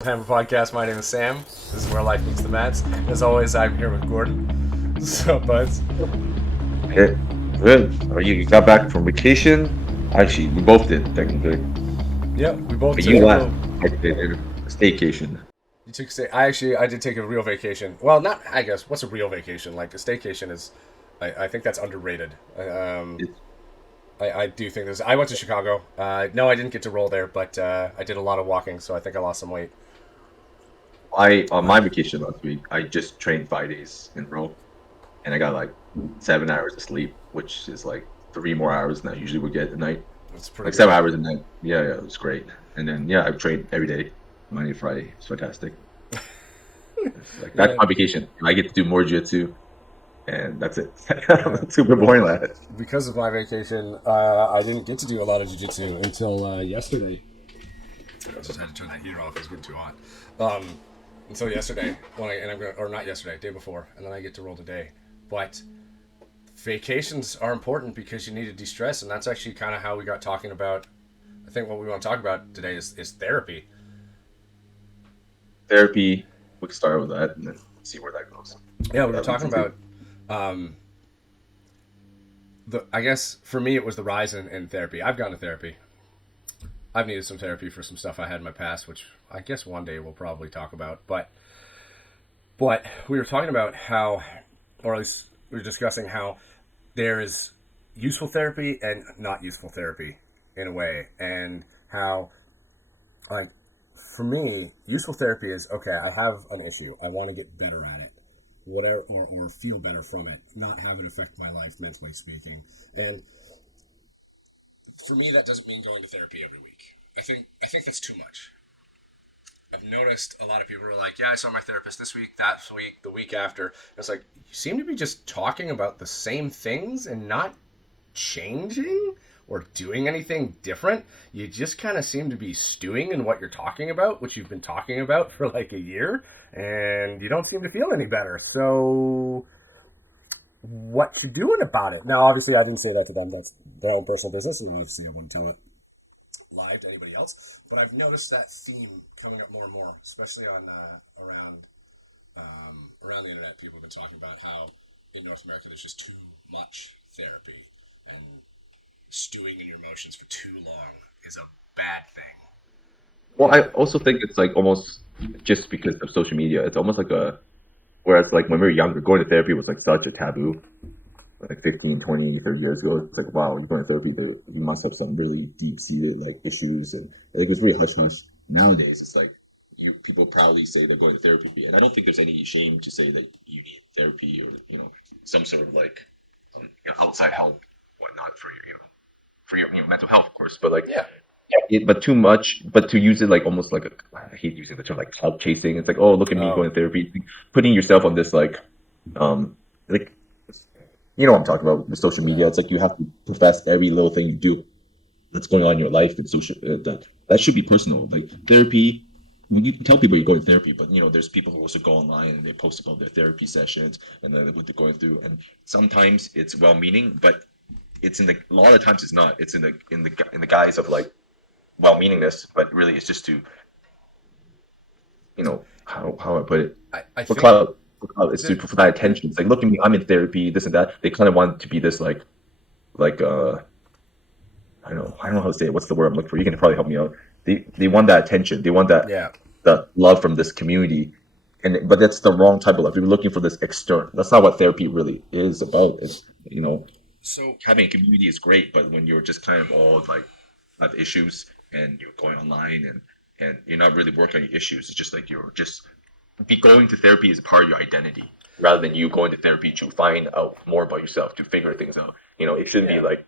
Oldhammer podcast. My name is Sam. This is where life meets the mats. As always, I'm here with Gordon. What's up, buds? Hey, good. You got back from vacation? Actually, we both did technically, Yeah, we both but took you a left. real. I did a staycation. You took stay. I did take a real vacation. Well, not. I guess what's a real vacation? Like a staycation is. I think that's underrated. It's, I do think this. I went to Chicago. No, I didn't get to roll there, but I did a lot of walking, so I think I lost some weight. I on my vacation last week, I just trained 5 days in a row, and I got like 7 hours of sleep, which is like 3 more hours than I usually would get at night. That's pretty Like good. 7 hours a night. Yeah, yeah, it was great. And then yeah, I trained every day, Monday to Friday. It's fantastic. It's like that's Yeah, my vacation. I get to do more jiu-jitsu, and that's it. yeah. It's super Well, boring, lad. because of my vacation, I didn't get to do a lot of jiu-jitsu until yesterday. I just had to turn that heater off. It was getting too hot. Um, until yesterday, or not yesterday, day before, and then I get to roll today. But vacations are important because you need to de-stress, and that's actually kind of how we got talking about. I think what we want to talk about today is therapy. Therapy. We can start with that and then see where that goes. Yeah, we What were that leads talking into. about um, the. I guess for me, it was the rise in therapy. I've gone to therapy. I've needed some therapy for some stuff I had in my past, which I guess one day we'll probably talk about. But we were talking about how, or at least we were discussing how there is useful therapy and not useful therapy in a way, and how, like, for me, useful therapy is okay. I have an issue. I want to get better at it, whatever, or feel better from it, not have it affect my life mentally speaking. And for me, that doesn't mean going to therapy every week. I think that's too much. I've noticed a lot of people are like, yeah, I saw my therapist this week, that week, the week after. And it's like, you seem to be just talking about the same things and not changing or doing anything different. You just kind of seem to be stewing in what you're talking about, which you've been talking about for like a year, and you don't seem to feel any better. So, what you doing about it? Now, obviously, I didn't say that to them. That's their own personal business, and obviously, I wouldn't tell it live to anybody else. But I've noticed that theme coming up more and more, especially on around the internet. People have been talking about how in North America there's just too much therapy, and stewing in your emotions for too long is a bad thing. Well, I And also think it's like almost just because of social media, it's almost like a whereas like when we were younger, going to therapy was like such a taboo. Like 15, 20, 30 years ago, it's like, wow, you're going to therapy, there you must have some really deep-seated like issues and like it was really hush hush. Nowadays, it's like you people proudly say they're going to therapy, and I don't think there's any shame to say that you need therapy or some sort of like outside help, whatnot for your mental health, of course. But like yeah, but too much, but to use it like almost like a, I hate using the term like clout chasing. It's like, oh, look at me oh going to therapy, putting yourself on this um, like, what I'm talking about with social media. yeah, It's like you have to profess every little thing you do that's going on in your life, and social that should be personal. Like therapy, when you can tell people you're going to therapy, but there's people who also go online and they post about their therapy sessions and then what they're going through, and sometimes it's well-meaning, but it's in the a lot of times it's not. It's in the guise of like well-meaningness, but really it's just to how I put it I for think clout. For clout, it's that for that attention. It's like, look at me, I'm in therapy, this and that. They kind of want to be this like I don't know how to say it. What's the word I'm looking for? You can probably help me out. They want that attention. They want that yeah. the love from this community, but that's the wrong type of love. You're looking for this external. That's not what therapy really is about. It's you know So having a community is great, but when you're just kind of all like have issues and you're going online and you're not really working on your issues, it's just like you're just be going to therapy is a part of your identity rather than you going to therapy to find out more about yourself, to figure things out. It shouldn't be yeah. like,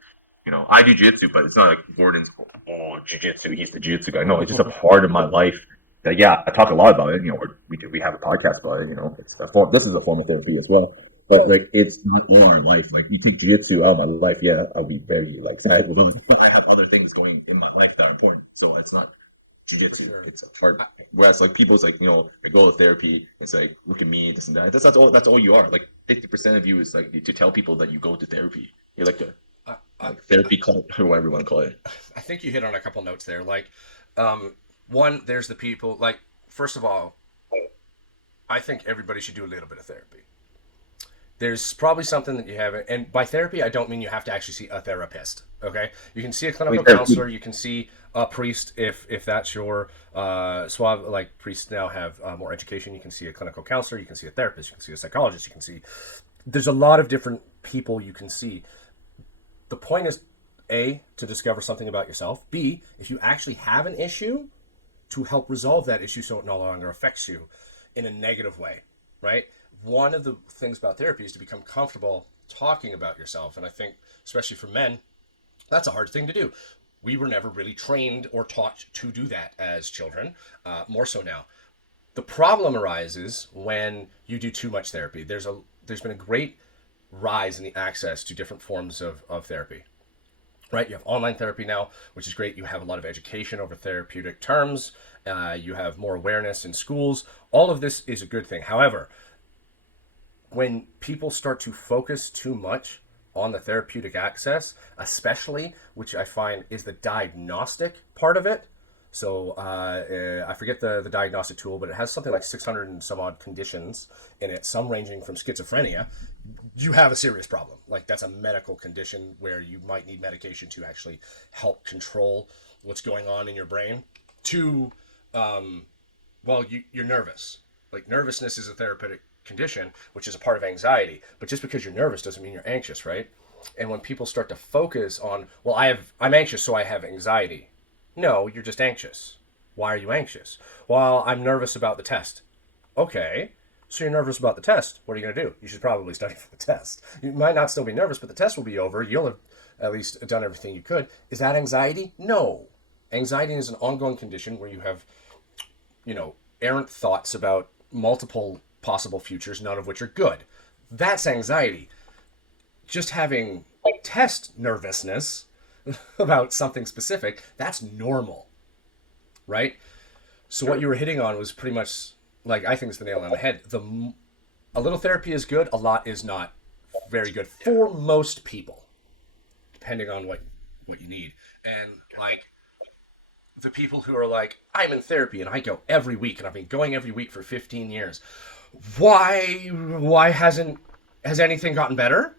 I do jiu-jitsu, but it's not like Gordon's, oh, jiu-jitsu, he's the jiu-jitsu guy. No, it's just a part of my life that, yeah, I talk a lot about it. Or we have a podcast about it. It's a form. This is a form of therapy as well. But Well, like, it's not all our life. Like, you take jiu-jitsu out of my life, yeah, I'll be very like sad about it. But I have other things going in my life that are important. So it's not for jujitsu. sure. It's a part. I, Whereas like people's like, I go to therapy. It's like, look at me, this and that. That's all you are. Like 50% of you is like to tell people that you go to therapy. You're like a I, I, like therapy cult or whatever you want to call it. I think you hit on a couple notes there. Like, um, one, there's the people like. first of all, I think everybody should do a little bit of therapy. There's probably something that you haven't, and by therapy, I don't mean you have to actually see a therapist. Okay, you can see a clinical counselor, you can see a priest if that's your suave. Like priests now have more education. You can see a clinical counselor, you can see a therapist, you can see a psychologist, you can see. There's a lot of different people you can see. The point is, A, to discover something about yourself. B, if you actually have an issue, to help resolve that issue so it no longer affects you in a negative way, right? One of the things about therapy is to become comfortable talking about yourself. And I think, especially for men, that's a hard thing to do. We were never really trained or taught to do that as children, more so now. The problem arises when you do too much therapy. There's been a great rise in the access to different forms of therapy. Right, you have online therapy now, which is great. You have a lot of education over therapeutic terms. You have more awareness in schools. All of this is a good thing. However, when people start to focus too much on the therapeutic access, especially, which I find is the diagnostic part of it. So I forget the diagnostic tool, but it has something like 600 and some odd conditions in it, some ranging from schizophrenia. You have a serious problem. Like that's a medical condition where you might need medication to actually help control what's going on in your brain. To, you're nervous. Like nervousness is a therapeutic condition, which is a part of anxiety. But just because you're nervous doesn't mean you're anxious, right? And when people start to focus on, well, I'm anxious, so I have anxiety. No, you're just anxious. Why are you anxious? Well, I'm nervous about the test. Okay, so you're nervous about the test. What are you going to do? You should probably study for the test. You might not still be nervous, but the test will be over. You'll have at least done everything you could. Is that anxiety? No. Anxiety is an ongoing condition where you have, errant thoughts about multiple possible futures, none of which are good. That's anxiety. Just having test nervousness about something specific, that's normal, right? So what you were hitting on was pretty much, like, I think it's the nail on the head. A little therapy is good, a lot is not very good for most people, depending on what you need. And like the people who are like, I'm in therapy and I go every week and I've been going every week for 15 years. Why has anything gotten better?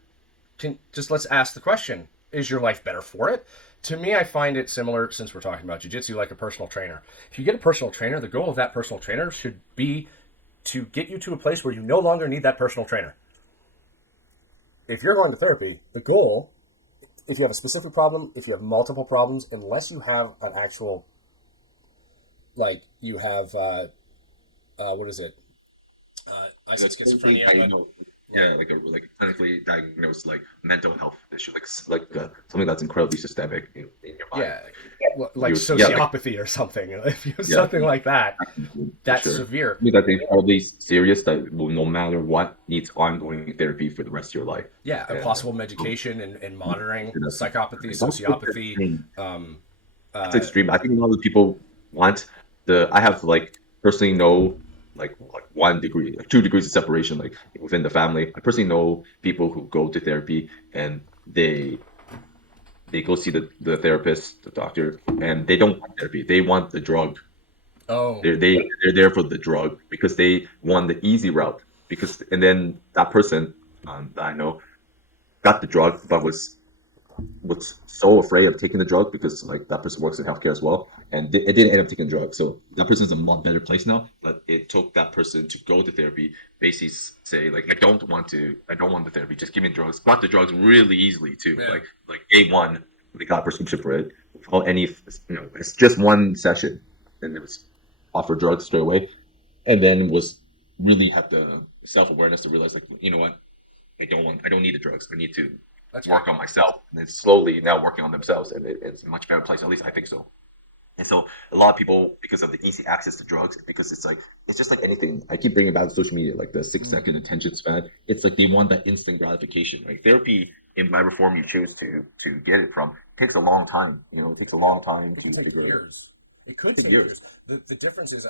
Let's ask the question. Is your life better for it? To me, I find it similar, since we're talking about jiu-jitsu, like a personal trainer. If you get a personal trainer, the goal of that personal trainer should be to get you to a place where you no longer need that personal trainer. If you're going to therapy, the goal, if you have a specific problem, if you have multiple problems, unless you have an actual, like you have, what is it? I said schizophrenia, but like a clinically diagnosed like mental health issue, like something that's incredibly systemic in your mind. Yeah, like sociopathy or something. If you have something like that, that's severe. I think that's incredibly serious. That will, no matter what, needs ongoing therapy for the rest of your life. Yeah, and possible medication and monitoring psychopathy, sociopathy. It's extreme. I think a lot of people want I have personally know like 1 degree, 2 degrees of separation, like within the family. I personally know people who go to therapy and they go see the therapist, the doctor, and they don't want therapy. They want the drug. Oh. They're there for the drug because they want the easy route. And then that person that I know got the drug, but was so afraid of taking the drug because like that person works in healthcare as well, and it didn't end up taking the drug. So that person's in a lot better place now. But it took that person to go to therapy, basically say like, I don't want the therapy, just give me drugs. Got the drugs really easily too. Yeah. Like day one, they got a prescription for it. Without any, it's just 1 session, and it was offered drugs straight away, and then really had the self-awareness to realize like, you know what, I don't need the drugs. I need to work on myself, and it's slowly now working on themselves, and it's a much better place. At least I think so. And so a lot of people, because of the easy access to drugs, because it's just like anything. I keep bringing back to social media, like the 6-second attention span. It's like they want that instant gratification, right? Therapy, in whatever form you choose to get it from, takes a long time. It takes a long time to take figure years. It could take years. The difference is,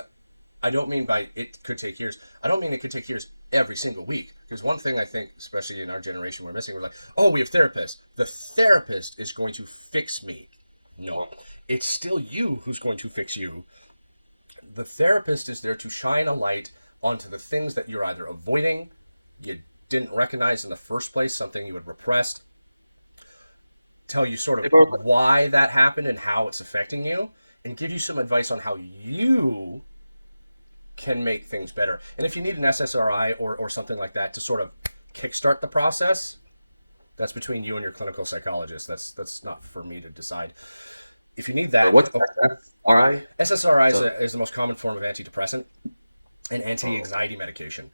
I don't mean by it could take years. I don't mean it could take years every single week. Because one thing I think, especially in our generation, we're missing, we're like, oh, we have therapists. The therapist is going to fix me. No, it's still you who's going to fix you. the therapist is there to shine a light onto the things that you're either avoiding, you didn't recognize in the first place, something you had repressed, tell you sort of why that happened and how it's affecting you, and give you some advice on how you can make things better. And if you need an SSRI or something like that to sort of kickstart the process, that's between you and your clinical psychologist. That's not for me to decide. If you need that, What's SSRI? SSRI is the most common form of antidepressant and anti-anxiety medication.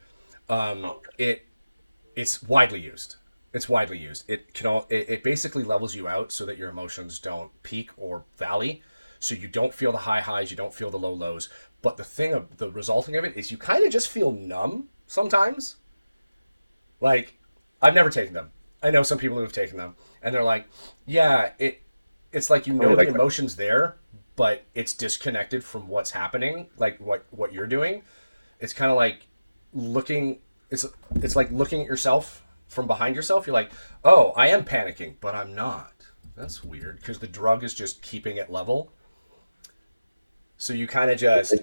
It's widely used. It basically levels you out so that your emotions don't peak or valley, so you don't feel the high highs, you don't feel the low lows. But the resulting of it is you kind of just feel numb sometimes. Like, I've never taken them. I know some people who have taken them, and they're like, yeah, it's like the emotion's there, but it's disconnected from what's happening, like what you're doing. It's kind of like it's like looking at yourself from behind yourself. You're like, oh, I am panicking, but I'm not. That's weird, because the drug is just keeping it level. So you kind of just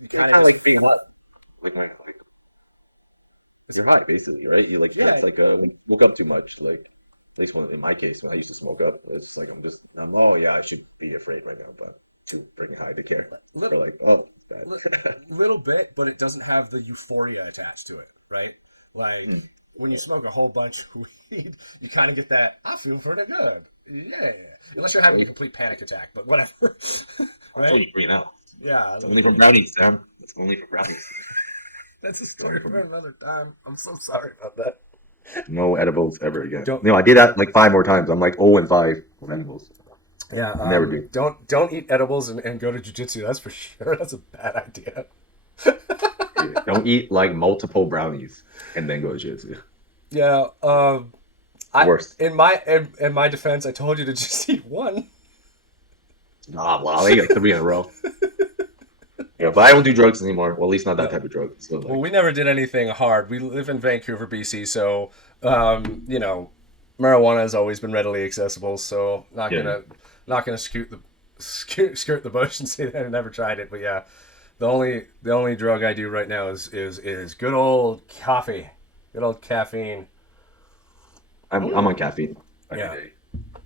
like being hot, like you're high basically, right? You like it's like when you woke up too much, like at least in my case when I used to smoke up, it's just like I'm oh yeah, I should be afraid right now, but too freaking high to care. Or like, oh, it's bad. Little bit, but it doesn't have the euphoria attached to it, right? Like when you smoke a whole bunch of weed, you kind of get that, I feel pretty good. Yeah. Unless you're having a complete panic attack, but whatever. Right? It's only green out. Yeah. It's only from brownies, Sam. It's only for brownies. That's a story for another time. I'm so sorry about that. No edibles ever again. I did that like 5 more times. I'm like 0-5 with edibles. Yeah, never do. Don't eat edibles and go to Jiu-Jitsu. That's for sure. That's a bad idea. Don't eat like multiple brownies and then go to Jiu-Jitsu. Yeah. Worst. In my defense, I told you to just eat one. Wow, I got 3 in a row. Yeah, but I don't do drugs anymore. Well, at least not that type of drug. So, well, we never did anything hard. We live in Vancouver, BC, so marijuana has always been readily accessible. So not gonna skirt the bush and say that I never tried it. But yeah, the only drug I do right now is good old coffee, good old caffeine. I'm on caffeine every day.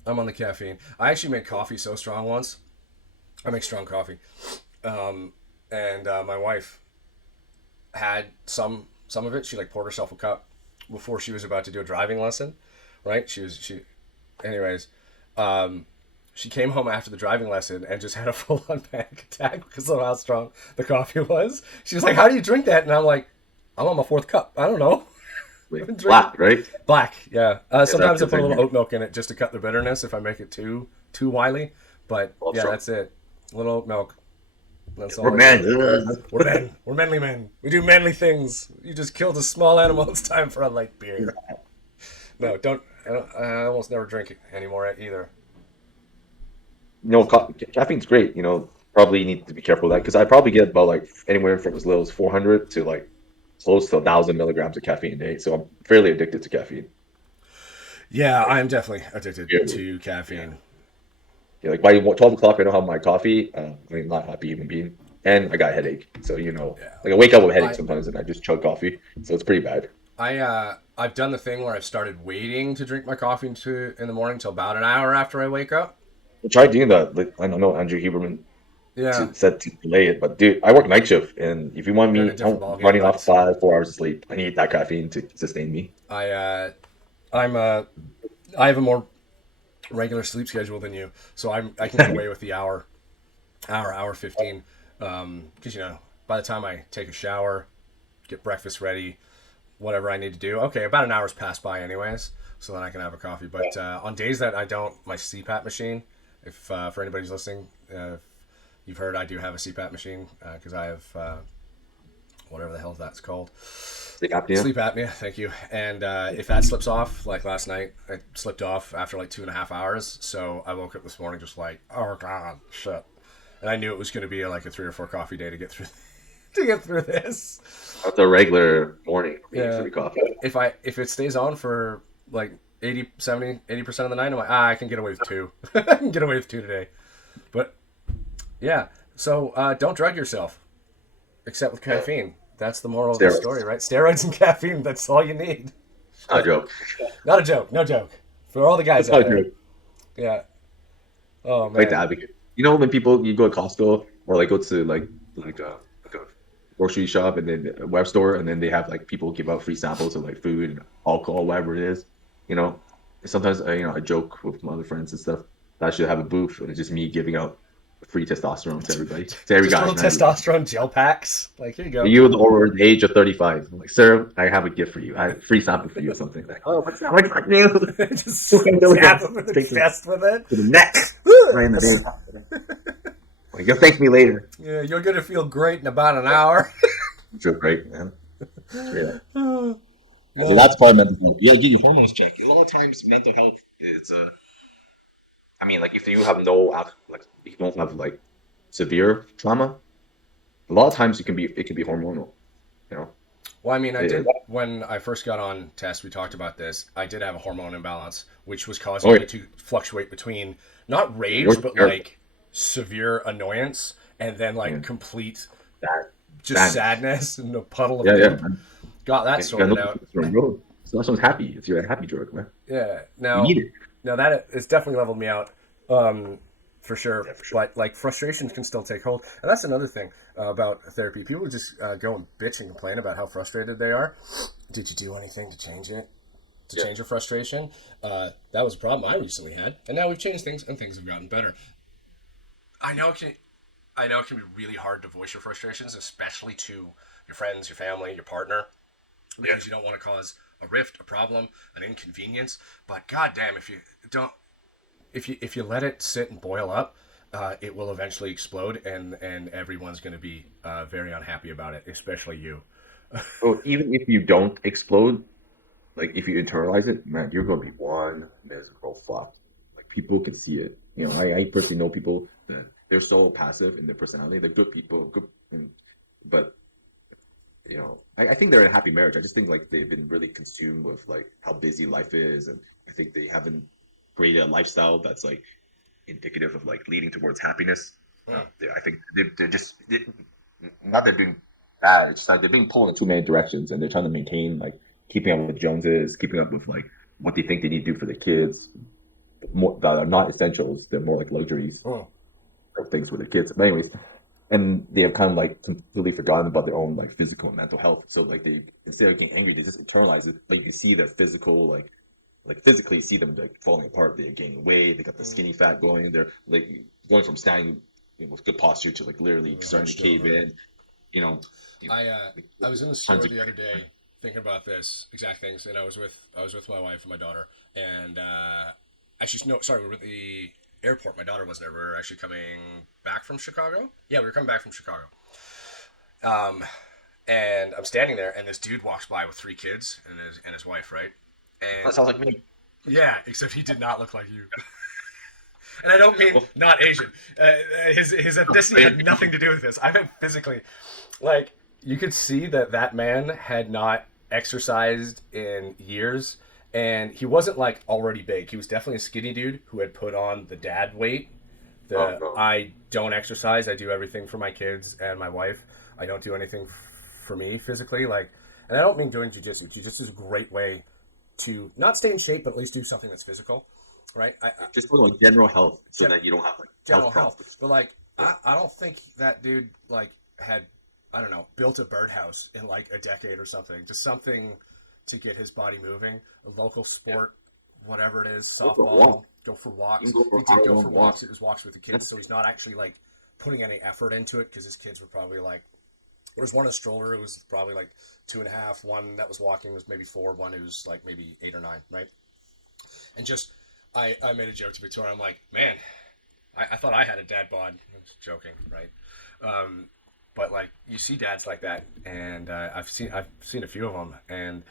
I'm on the caffeine. I actually made coffee so strong once. I make strong coffee. And my wife had some of it. She like poured herself a cup before she was about to do a driving lesson, right? Anyways, she came home after the driving lesson and just had a full-on panic attack because of how strong the coffee was. She was like, "How do you drink that?" And I'm like, "I'm on my 4th cup. I don't know." Wait, black, right? Black, yeah. Sometimes I put a little oat milk in it just to cut the bitterness if I make it too wily. But that's it. A little oat milk. That's all. We're men. We're men. We're manly men. We do manly things. You just killed a small animal. It's time for a light beer. No, don't. I almost never drink it anymore either. Caffeine's great. Probably need to be careful with that because I probably get about like anywhere from as little as 400 to like close to 1,000 milligrams of caffeine a day. So I'm fairly addicted to caffeine. Yeah, I'm definitely addicted to caffeine. Yeah, like by 12 o'clock, I don't have my coffee. I'm not a happy human being. And I got a headache. So, like I wake up with a headache sometimes and I just chug coffee. So it's pretty bad. I've done the thing where I've started waiting to drink my coffee in the morning until about an hour after I wake up. I tried doing that. Like, I don't know, Andrew Huberman said to delay it. But, dude, I work night shift. And if you want me running off 4 hours of sleep, I need that caffeine to sustain me. I have a more regular sleep schedule than you, so I can get away with the hour 15, because by the time I take a shower, get breakfast ready, whatever I need to do, okay, about an hour's passed by anyways, so then I can have a coffee. But on days that I don't, my CPAP machine, if for anybody's listening, you've heard I do have a CPAP machine because I have whatever the hell that's called. Sleep apnea. Sleep apnea, thank you. And if that slips off, like last night, it slipped off after like 2.5 hours. So I woke up this morning just like, oh god, shit. And I knew it was going to be like a 3 or 4 coffee day to get through this. That's a regular morning for me, 3 coffee. If it stays on for like 80% of the night, I'm like, I can get away with 2. I can get away with 2 today. But yeah, So don't drug yourself, except with Yeah. caffeine. That's the moral of the story, Steroids. right? Steroids and caffeine. That's all you need. Not a joke. Not a joke. No joke. For all the guys It's out not a there. joke. Yeah. Oh Quite the man. advocate. You know when people you go to Costco or like go to like a grocery shop and then a web store and then they have like people give out free samples of like food and alcohol, whatever it is. You know, sometimes I joke with my other friends and stuff that I should have a booth and it's just me giving out free testosterone to everybody, to every Just guy, little man. testosterone gel packs. Like, here you go. You over the age of 35. I'm like, sir, I have a gift for you. I have a free sample for you or something. Like, oh, what's that? Like, fuck you. Just 200 jab milligrams them in the straight chest with it. to the neck, right in the vein. Like, you'll thank me later. Yeah, you're gonna feel great in about an hour. Feel great, man. Straight up. No. See, that's part of mental health. You gotta get your hormones checked. A lot of times, mental health is, I mean, like if you have no, like, if you don't have like severe trauma, a lot of times it can be hormonal. You know, Well, I mean, I Eh, did when I first got on test. We talked about this. I did have a hormone imbalance, which was oh, causing yeah, me to fluctuate between not you're rage, but terrible. like severe annoyance, and then like Yeah, complete that just sadness. sadness and a puddle of Yeah, yeah, goop. man. Got that Yeah, you gotta know sorted out. testosterone, bro. Testosterone's happy. It's your happy drug, man. Yeah. You need Now, it. now that it's definitely leveled me out, for sure. Yeah, for sure. But like frustrations can still take hold, and that's another thing about therapy. People just go and bitch and complain about how frustrated they are. Did you do anything to change it? To Yeah. change your frustration? That was a problem I recently had, and now we've changed things, and things have gotten better. I know it can. I know it can be really hard to voice your frustrations, especially to your friends, your family, your partner, Yeah. because you don't want to cause a rift, a problem, an inconvenience. But goddamn, if you don't, if you let it sit and boil up, it will eventually explode, and everyone's going to be very unhappy about it, especially you. Well, even if you don't explode, like if you internalize it, man, you're gonna be one miserable fuck. Like people can see it. You know, I personally know people that they're so passive in their personality. They're good people, good, but I think they're in a happy marriage. I just think like they've been really consumed with like how busy life is, and I think they haven't created a lifestyle that's like indicative of like leading towards happiness. Mm. I think they're just not that they're doing bad. It's just like they're being pulled in too many directions, and they're trying to maintain like keeping up with Joneses, keeping up with like what they think they need to do for their kids, more that are not essentials. They're more like luxuries Mm. or things with their kids. But anyways, and they have kind of like completely forgotten about their own like physical and mental health. So like they instead of getting angry, they just internalize it. But you can see their physical like physically see them like falling apart. They're gaining weight. They got the Mm. skinny fat going. They're like going from standing with good posture to like literally starting to Hunched cave over. in. You know, you know, like, I was in the tons store of the other day thinking about this exact things, and I was with my wife and my daughter, and actually no, sorry, we were at the airport. My daughter wasn't there. We were actually coming back from Chicago. Yeah, we were coming back from Chicago. And I'm standing there, and this dude walks by with three kids and his wife, right? that And sounds like me. yeah, except he did not look like you. And I don't mean not Asian. His ethnicity had nothing to do with this. I meant physically. Like, you could see that that man had not exercised in years, and he wasn't like already big. He was definitely a skinny dude who had put on the dad weight. Oh The no. I don't exercise. I do everything for my kids and my wife. I don't do anything for me physically. Like, and I don't mean doing jujitsu. Jujitsu is a great way to not stay in shape, but at least do something that's physical, right? Just talking about general health, so Gen- that you don't have like general health health. problems. But like, Yeah. I don't think that dude like had, I don't know, built a birdhouse in like a decade or something. Just something to get his body moving. A local Yeah. sport, whatever it is, Go for a softball. walk. Go for You walks. can go If for he an did hour go long for walks, walk. it was walks with the kids. That's So he's not actually like putting any effort into it because his kids were probably like. There was one in a stroller. It was probably like 2.5. One that was walking was maybe 4. One who was like maybe 8 or 9. Right. And just, I made a joke to Victoria. I'm like, man, I thought I had a dad bod. I was joking, right? But like you see dads like that, and I've seen a few of them, and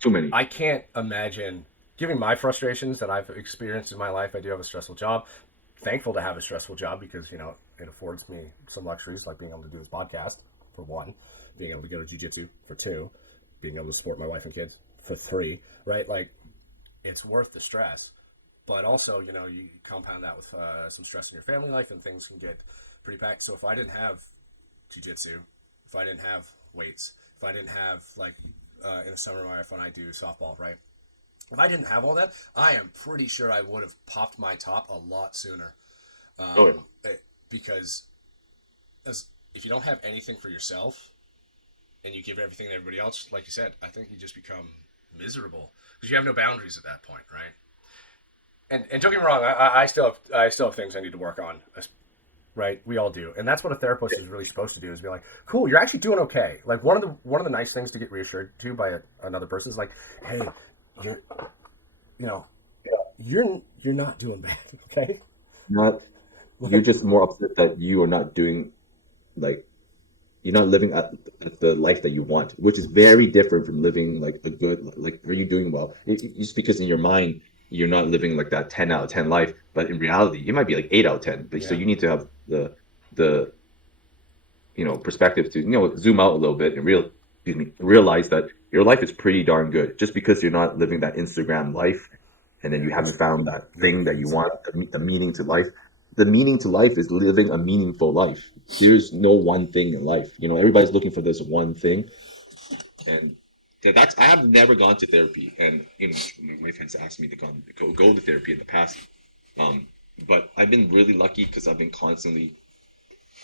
too many. I can't imagine giving my frustrations that I've experienced in my life. I do have a stressful job. Thankful to have a stressful job because it affords me some luxuries like being able to do this podcast for one, being able to go to jiu-jitsu for two, being able to support my wife and kids for three. Right, like it's worth the stress. but also, you know, you compound that with some stress in your family life, and things can get pretty packed. So if I didn't have jiu-jitsu, if I didn't have weights, if I didn't have like in the summer when I do softball, right? If I didn't have all that, I am pretty sure I would have popped my top a lot sooner. Oh yeah. Because as if you don't have anything for yourself and you give everything to everybody else, like you said, I think you just become miserable because you have no boundaries at that point, right? And don't get me wrong, I still have things I need to work on, right? We all do, and that's what a therapist is really supposed to do, is be like, cool, you're actually doing okay. Like one of the nice things to get reassured to by another person is like, hey, you're you know you're not doing bad, okay? Not you're Like, just more upset that you are not doing like you're not living at the life that you want, which is very different from living like a good like are you doing well? Just because in your mind you're not living like that 10 out of 10 life, but in reality it might be like 8 out of 10. But so yeah, you need to have the perspective to zoom out a little bit and realize that your life is pretty darn good. Just because you're not living that Instagram life, and then yeah, you haven't which found that thing nobody that you is. want, the meaning to life. The meaning to life is living a meaningful life. There's no one thing in life. Everybody's looking for this one thing, and that's I have never gone to therapy, and my wife has asked me to go to therapy in the past. But I've been really lucky because I've been constantly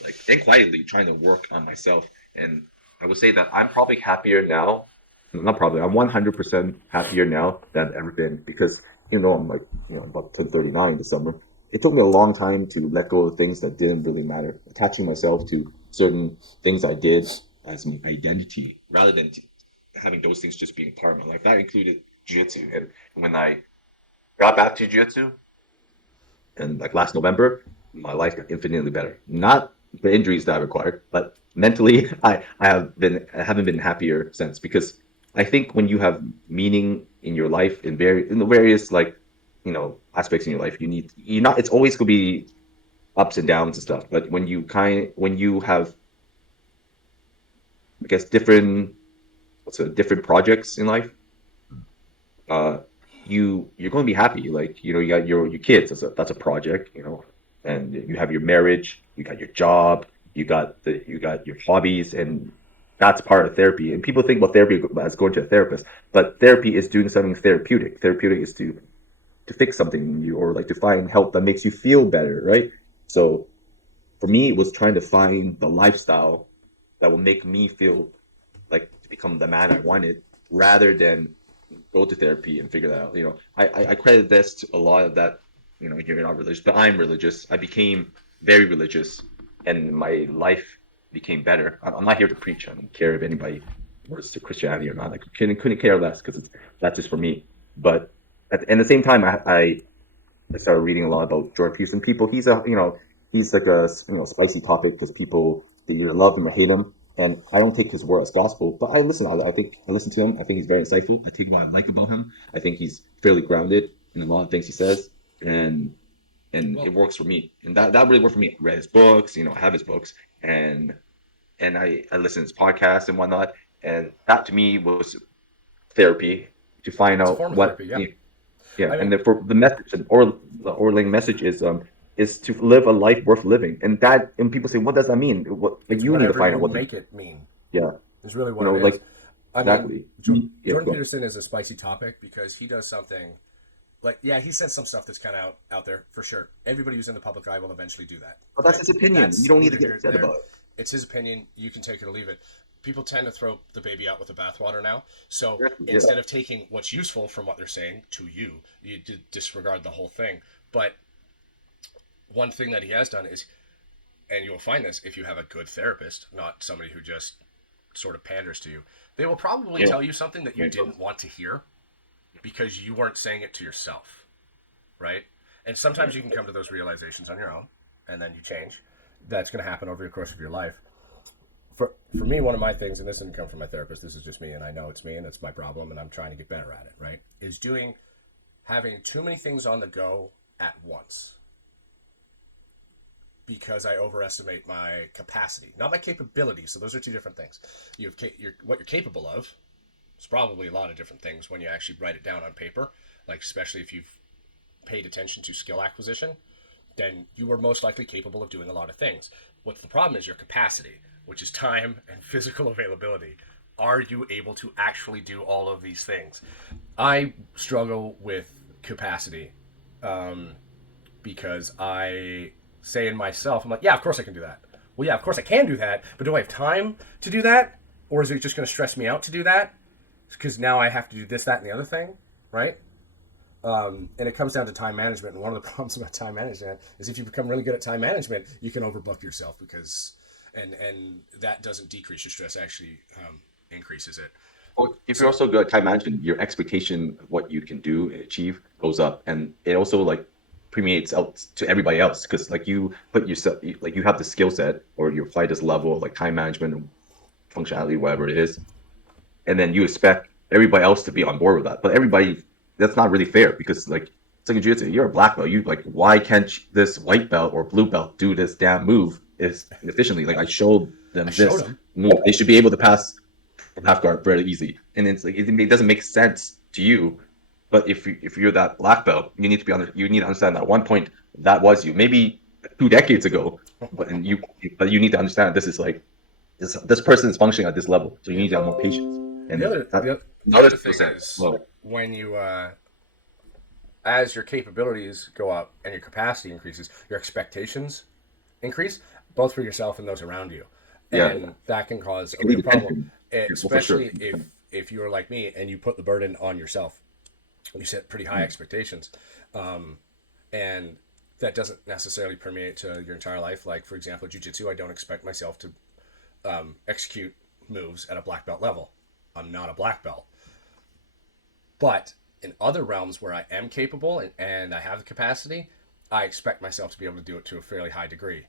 like and quietly trying to work on myself. And I would say that I'm probably happier now. Not probably, I'm 100% happier now than I've ever been because I'm like about to 39 this summer. It took me a long time to let go of things that didn't really matter, attaching myself to certain things I did as my identity rather than having those things just being part of my life. That included jiu-jitsu. And when I got back to jiu-jitsu, and like last November, my life got infinitely better. Not the injuries that I required, but mentally, I haven't been happier since because I think when you have meaning in your life in the various like aspects in your life, you're not it's always gonna be ups and downs and stuff. But when you have I guess different projects in life, uh, you're going to be happy. Like you got your kids. That's a project. And you have your marriage. You got your job. You got your hobbies, and that's part of therapy. And people think about therapy as going to a therapist, but therapy is doing something therapeutic. Therapeutic is to fix something in you or like to find help that makes you feel better, right? So for me, it was trying to find the lifestyle that will make me feel like to become the man I wanted, rather than go to therapy and figure that out. I credit this to a lot of that. You're not religious, but I'm religious. I became very religious, and my life became better. I'm not here to preach. I don't care if anybody works to Christianity or not. I couldn't care less because that's just for me. But at the same time, I started reading a lot about Jordan Peterson. He's like a spicy topic because people they either love him or hate him, and I don't take his word as gospel. But I listen. I think I listen to him. I think he's very insightful. I take what I like about him. I think he's fairly grounded in a lot of things he says, and it Well, works for me. And that really worked for me. I read his books. I have his books, and I listen to his podcasts and whatnot. And that to me was therapy to find it's a out form of what therapy, yeah. yeah, I and mean, then for the message, the Orling message is to live a life worth living, and people say, what does that mean? But it's you need to whatever find you out what make it mean yeah, is really what it is. like I mean, exactly. Yeah, Jordan go on. Peterson is a spicy topic because he does something like, yeah, he says some stuff that's kind of out there for sure. Everybody who's in the public eye will eventually do that, But that's right? his opinion. You That's don't need to neither get here nor upset there. about it. It's his opinion. You can take it or leave it. People tend to throw the baby out with the bathwater now. So Exactly. Yeah, instead of taking what's useful from what they're saying to you, you disregard the whole thing. But one thing that he has done is, and you will find this if you have a good therapist, not somebody who just sort of panders to you, they will probably yeah, tell you something that you yeah, didn't want to hear because you weren't saying it to yourself, right? And sometimes you can come to those realizations on your own, and then you change. That's going to happen over the course of your life. For me, one of my things, and this didn't come from my therapist, this is just me, and I know it's me, and it's my problem, and I'm trying to get better at it, right? Is having too many things on the go at once because I overestimate my capacity, not my capability. So those are two different things. What you're capable of. It's probably a lot of different things when you actually write it down on paper. Like especially if you've paid attention to skill acquisition, then you are most likely capable of doing a lot of things. What's the problem is your capacity, which is time and physical availability. Are you able to actually do all of these things? I struggle with capacity because I say in myself, I'm like, yeah, of course I can do that. Well, yeah, of course I can do that, but do I have time to do that? Or is it just going to stress me out to do that? Because now I have to do this, that, and the other thing, right? And it comes down to time management. And one of the problems about time management is if you become really good at time management, you can overbook yourself because, and that doesn't decrease your stress, actually increases it. Well, if you're also good at time management, your expectation of what you can do and achieve goes up, and it also like permeates out to everybody else because like you put yourself like you have the skill set or you apply this level of like time management and functionality, whatever it is, and then you expect everybody else to be on board with that. But everybody, that's not really fair because like it's like a jiu-jitsu. You're a black belt. You like why can't this white belt or blue belt do this damn move is efficiently? Like I showed them I showed this them. move. They should be able to pass from half guard very easy. And it's like it doesn't make sense to you. But if you're that black belt, you need to be you need to understand that at one point that was you. Maybe 2 decades ago, but you need to understand this is like this person is functioning at this level. So you need to have more patience. And The other skill thing set, is well, when you as your capabilities go up and your capacity increases, your expectations increase, both for yourself and those around you. And yeah, that can cause it a can real lead to problem, tension. Yeah, well, for sure. especially if you are like me and you put the burden on yourself. You set pretty high expectations, and that doesn't necessarily permeate to your entire life. Like, for example, Jiu-Jitsu, I don't expect myself to execute moves at a black belt level. I'm not a black belt. But in other realms where I am capable and I have the capacity, I expect myself to be able to do it to a fairly high degree.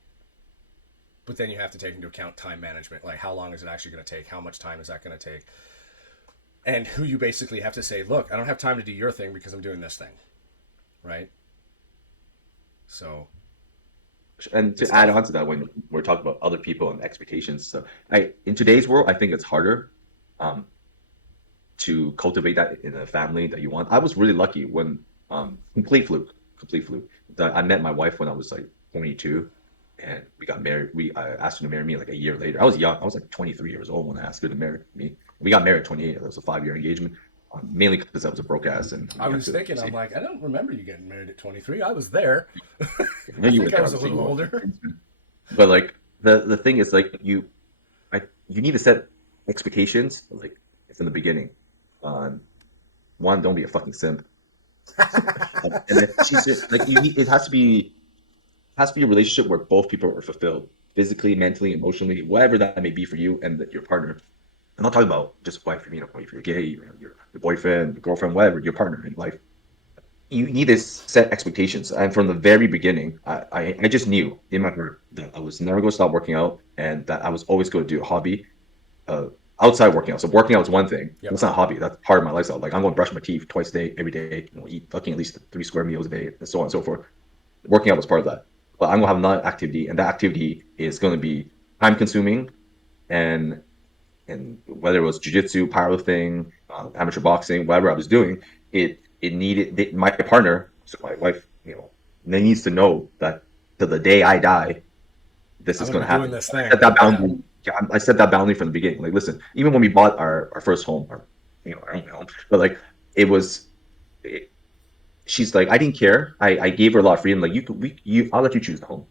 But then you have to take into account time management. Like, how long is it actually going to take? How much time is that going to take? And who you basically have to say, look, I don't have time to do your thing because I'm doing this thing. Right? So. And to add on to that, when we're talking about other people and expectations, so in today's world, I think it's harder to cultivate that in a family that you want. I was really lucky when complete fluke. That I met my wife when I was like 22, and we got married. I asked her to marry me like a year later. I was young. I was like 23 years old when I asked her to marry me. We got married at 28. That was a 5-year engagement, mainly because I was a broke ass. And I was thinking, I'm like, I don't remember you getting married at 23. I was there. I think I was a little older. But like the thing is like you need to set expectations like from the beginning. One, don't be a fucking simp. And then she's like you need it has to be a relationship where both people are fulfilled physically, mentally, emotionally, whatever that may be for you and your partner. I'm not talking about just wife, if you're gay, your boyfriend, your girlfriend, whatever, your partner in life. You need to set expectations. And from the very beginning, I just knew in my heart that I was never going to stop working out and that I was always going to do a hobby outside working out. So working out is one thing. Yep. That's not a hobby. That's part of my lifestyle. Like I'm going to brush my teeth twice a day, every day, eat fucking at least 3 square meals a day, and so on and so forth. Working out was part of that. But I'm going to have another activity, and that activity is going to be time consuming and whether it was jiu-jitsu, powerlifting, amateur boxing, whatever I was doing, it needed my partner, so my wife, they needs to know that till the day I die, this is going to happen. This thing. I set that boundary. Yeah, I set that boundary from the beginning. Like, listen, even when we bought our first home, our own home, but like she's like, I didn't care. I gave her a lot of freedom. Like I'll let you choose the home.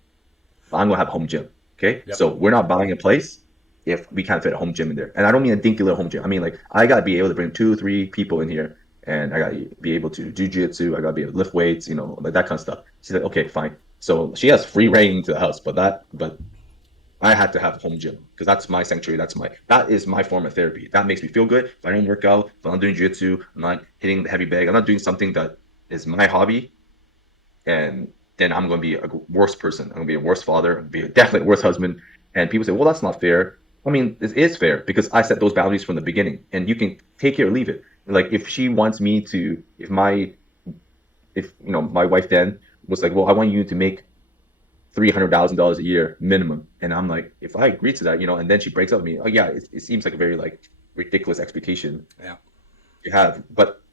I'm gonna have a home gym. Okay, Yep. So we're not buying a place if we can't fit a home gym in there. And I don't mean a dinky little home gym. I mean like I gotta be able to bring 2-3 people in here, and I gotta be able to do jiu-jitsu. I gotta be able to lift weights, like that kind of stuff. She's like, okay, fine. So she has free reign to the house, but I had to have a home gym because that's my sanctuary. That is my form of therapy. That makes me feel good. If I don't work out, if I'm not doing jiu-jitsu, I'm not hitting the heavy bag, I'm not doing something that is my hobby, and then I'm going to be a worse person. I'm going to be a worse father. I'm going to be definitely a worse husband. And people say, well, that's not fair. I mean, it is fair because I set those boundaries from the beginning, and you can take it or leave it. Like if she wants me to, if my wife then was like, well, I want you to make $300,000 a year minimum, and I'm like, if I agree to that, and then she breaks up with me, oh yeah, it seems like a very like ridiculous expectation Yeah. you have, but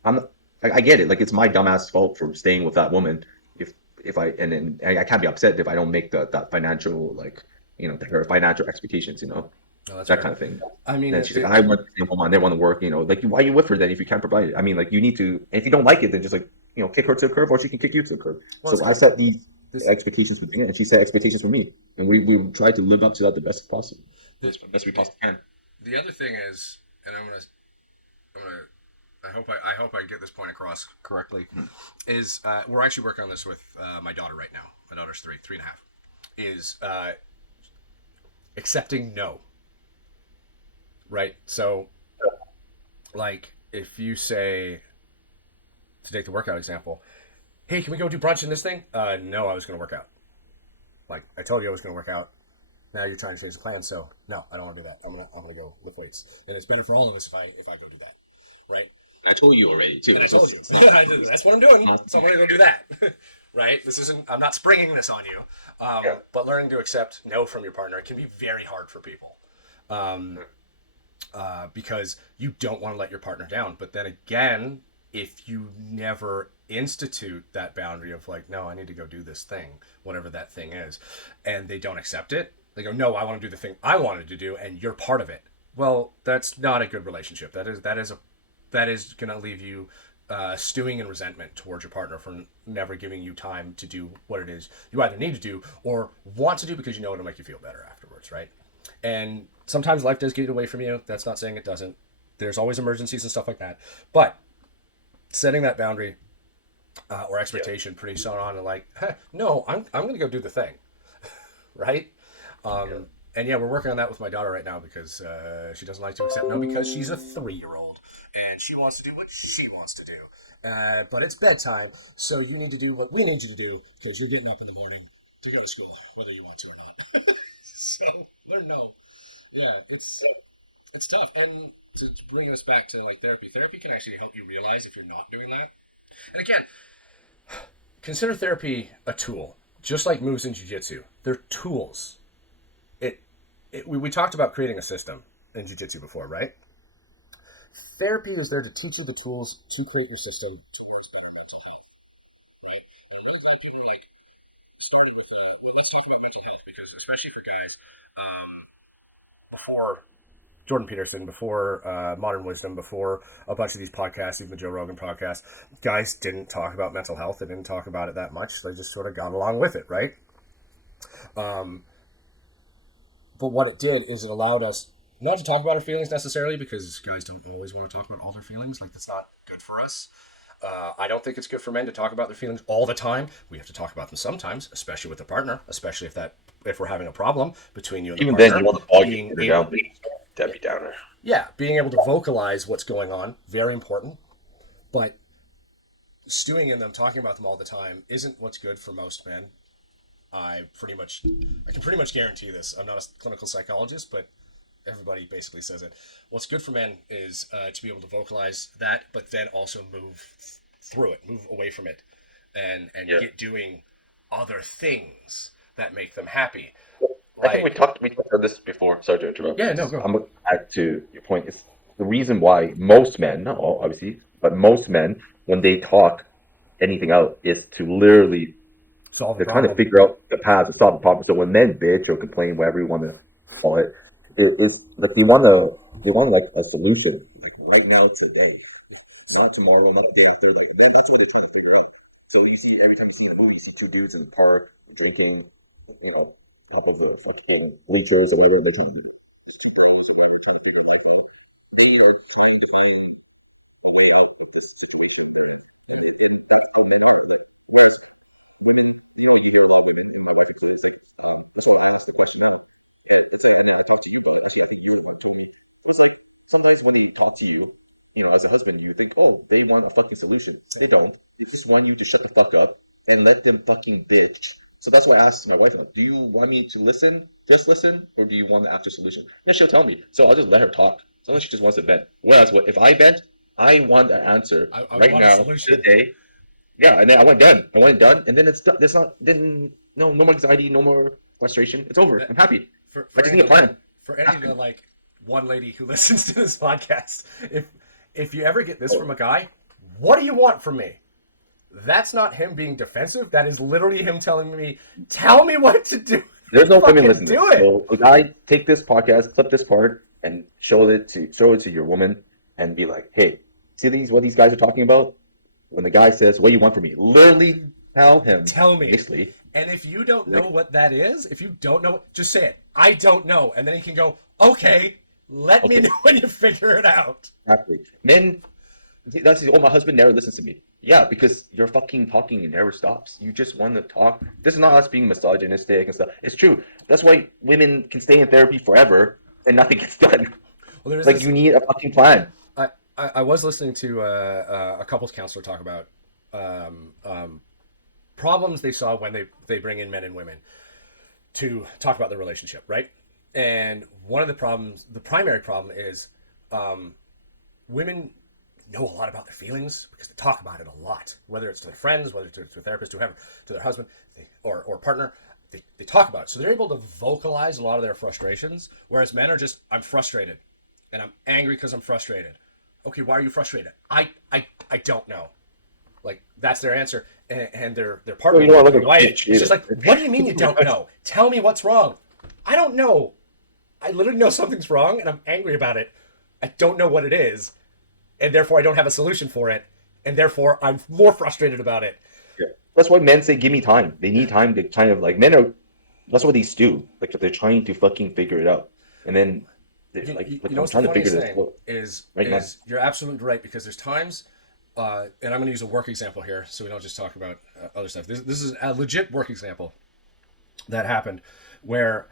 I get it. Like it's my dumbass fault for staying with that woman. If I and then I can't be upset if I don't make that financial like her financial expectations. Oh, that's That fair. kind of thing. I mean, And then she's like, I want to stay home. I never want to work. Like why are you with her then if you can't provide it? I mean, like you need to. If you don't like it, then just like kick her to the curb, or she can kick you to the curb. well, it's So I kind set these this expectations with me, and she set expectations for me, and we try to live up to that the best possible, the best we the possibly can. the other thing is, and I'm gonna I hope I get this point across correctly. Mhm. Is we're actually working on this with my daughter right now. My daughter's three and a half. Is accepting no. Right. So like if you say, to take the workout example, hey, can we go do brunch in this thing? No, I was going to work out. Like I told you I was going to work out. Now you're trying to change the plan, so no, I don't want to do that. I'm gonna go lift weights, and it's better for all of us if I go do that, right? I told you already too. And I So told you it's not, that's what I'm doing, not so I'm gonna go do that, right? This isn't. I'm not springing this on you, yeah. but learning to accept no from your partner can be very hard for people, because you don't want to let your partner down. But then again, if you never institute that boundary of like, no, I need to go do this thing, whatever that thing is, and they don't accept it, they go, no, I want to do the thing I wanted to do, and you're part of it. Well, that's not a good relationship. That is going to leave you stewing in resentment towards your partner for never giving you time to do what it is you either need to do or want to do because you know it'll make you feel better afterwards, right? And sometimes life does get away from you. That's not saying it doesn't. There's always emergencies and stuff like that. But setting that boundary or expectation pretty soon on and like, no, I'm going to go do the thing, right? And yeah, we're working on that with my daughter right now because she doesn't like to accept no because she's a 3-year-old and she wants to do what she wants to do. But it's bedtime, so you need to do what we need you to do because you're getting up in the morning to go to school, whether you want to or not. So learn no. Yeah, it's tough. And to bring us back to like therapy can actually help you realize if you're not doing that. And again, consider therapy a tool, just like moves in jiu-jitsu. They're tools. We talked about creating a system in jiu-jitsu before, right? Therapy is there to teach you the tools to create your system towards better mental health, right? And I'm really glad people are like started with well, let's talk about mental health because especially for guys, before Jordan Peterson, before Modern Wisdom, before a bunch of these podcasts, even the Joe Rogan podcast, guys didn't talk about mental health. They didn't talk about it that much. They just sort of got along with it, right? But what it did is it allowed us not to talk about our feelings necessarily because guys don't always want to talk about all their feelings. Like that's not good for us. I don't think it's good for men to talk about their feelings all the time. We have to talk about them sometimes, especially with the partner, especially if we're having a problem between you and the Even partner. then, you want to bog Being your able, down, Debbie Downer. yeah, being able to vocalize what's going on, very important. But stewing in them, talking about them all the time, isn't what's good for most men. I can pretty much guarantee this. I'm not a clinical psychologist, but everybody basically says it. What's good for men is to be able to vocalize that, but then also move through it, move away from it, and Yeah. get doing other things that make them happy. I think we talked about this before. Sorry to interrupt. Yeah, no, go. I'm going back to your point. It's the reason why most men, not all obviously, but most men, when they talk anything out, is to literally Solve a they're trying to problem. figure out the path to solve the problem. So when men bitch or complain, whatever you want to call it, it's like they want like a solution, like right now, today, Yeah. not tomorrow, not the day after. Like then that's what they're trying to figure out. So you see every time you see in a movie, you see two dudes in the park drinking, top of the fucking bleachers or whatever. They're trying to there's two bros or whatever trying to figure life out. They are trying to find a way out of this situation they're in, and Yeah. and that's how men are. Like whereas women, you hear a lot of women, and my wife included. It's like that's why I asked the question now. It's like, and then I talked to you, but actually, I think you were the one who told me it was like sometimes when they talk to you, as a husband, you think, oh, they want a fucking solution. They don't. They just want you to shut the fuck up and let them fucking bitch. So that's why I asked my wife, do you want me to listen, just listen, or do you want the after solution? And she'll tell me. So I'll just let her talk. Sometimes she just wants to vent. Whereas if I vent, I want an answer I right want a now, solution. today. Yeah, and then I went done, and then it's done. It's not. Then no more anxiety, no more frustration. It's over. I'm happy. I just need a plan. For any of the like one lady who listens to this podcast, if you ever get this from a guy, What do you want from me? That's not him being defensive. That is literally him telling me, tell me what to do. There's no women Fucking listening to do this. it. So a guy, take this podcast, clip this part, and show it to your woman, and be like, "Hey, see what these guys are talking about? When the guy says, 'What do you want from me?' Literally tell him Tell me. nicely, And if you don't know like, what that is, if you don't know, just say it. I don't know. And then he can go, okay, let me okay, know when you figure it out. exactly." Men, that's my husband never listens to me. Yeah, because you're fucking talking and never stops. You just want to talk. This is not us being misogynistic and stuff. It's true. That's why women can stay in therapy forever and nothing gets done. Well, there's Like this. you need a fucking plan. I was listening to a couples counselor talk about problems they saw when they bring in men and women to talk about their relationship, right? And one of the problems, the primary problem is women know a lot about their feelings because they talk about it a lot, whether it's to their friends, whether it's to a therapist, to whoever, to their husband or partner. They talk about it. So they're able to vocalize a lot of their frustrations, whereas men are just, I'm frustrated and I'm angry because I'm frustrated. Okay, why are you frustrated? I don't know. Like, that's their answer. And their partner, You know what? Look their at wife, bitch, is just like, what do you mean you don't know? Tell me what's wrong. I don't know. I literally know something's wrong and I'm angry about it. I don't know what it is. And therefore I don't have a solution for it. And therefore I'm more frustrated about it. Yeah. That's why men say, "Give me time." They need time to kind of like men are. That's what these do. Like they're trying to fucking figure it out, and then they're like You know I'm what's the trying to figure funniest this thing out. is Right, man? you're absolutely right, because there's times, and I'm going to use a work example here so we don't just talk about other stuff. This is a legit work example that happened where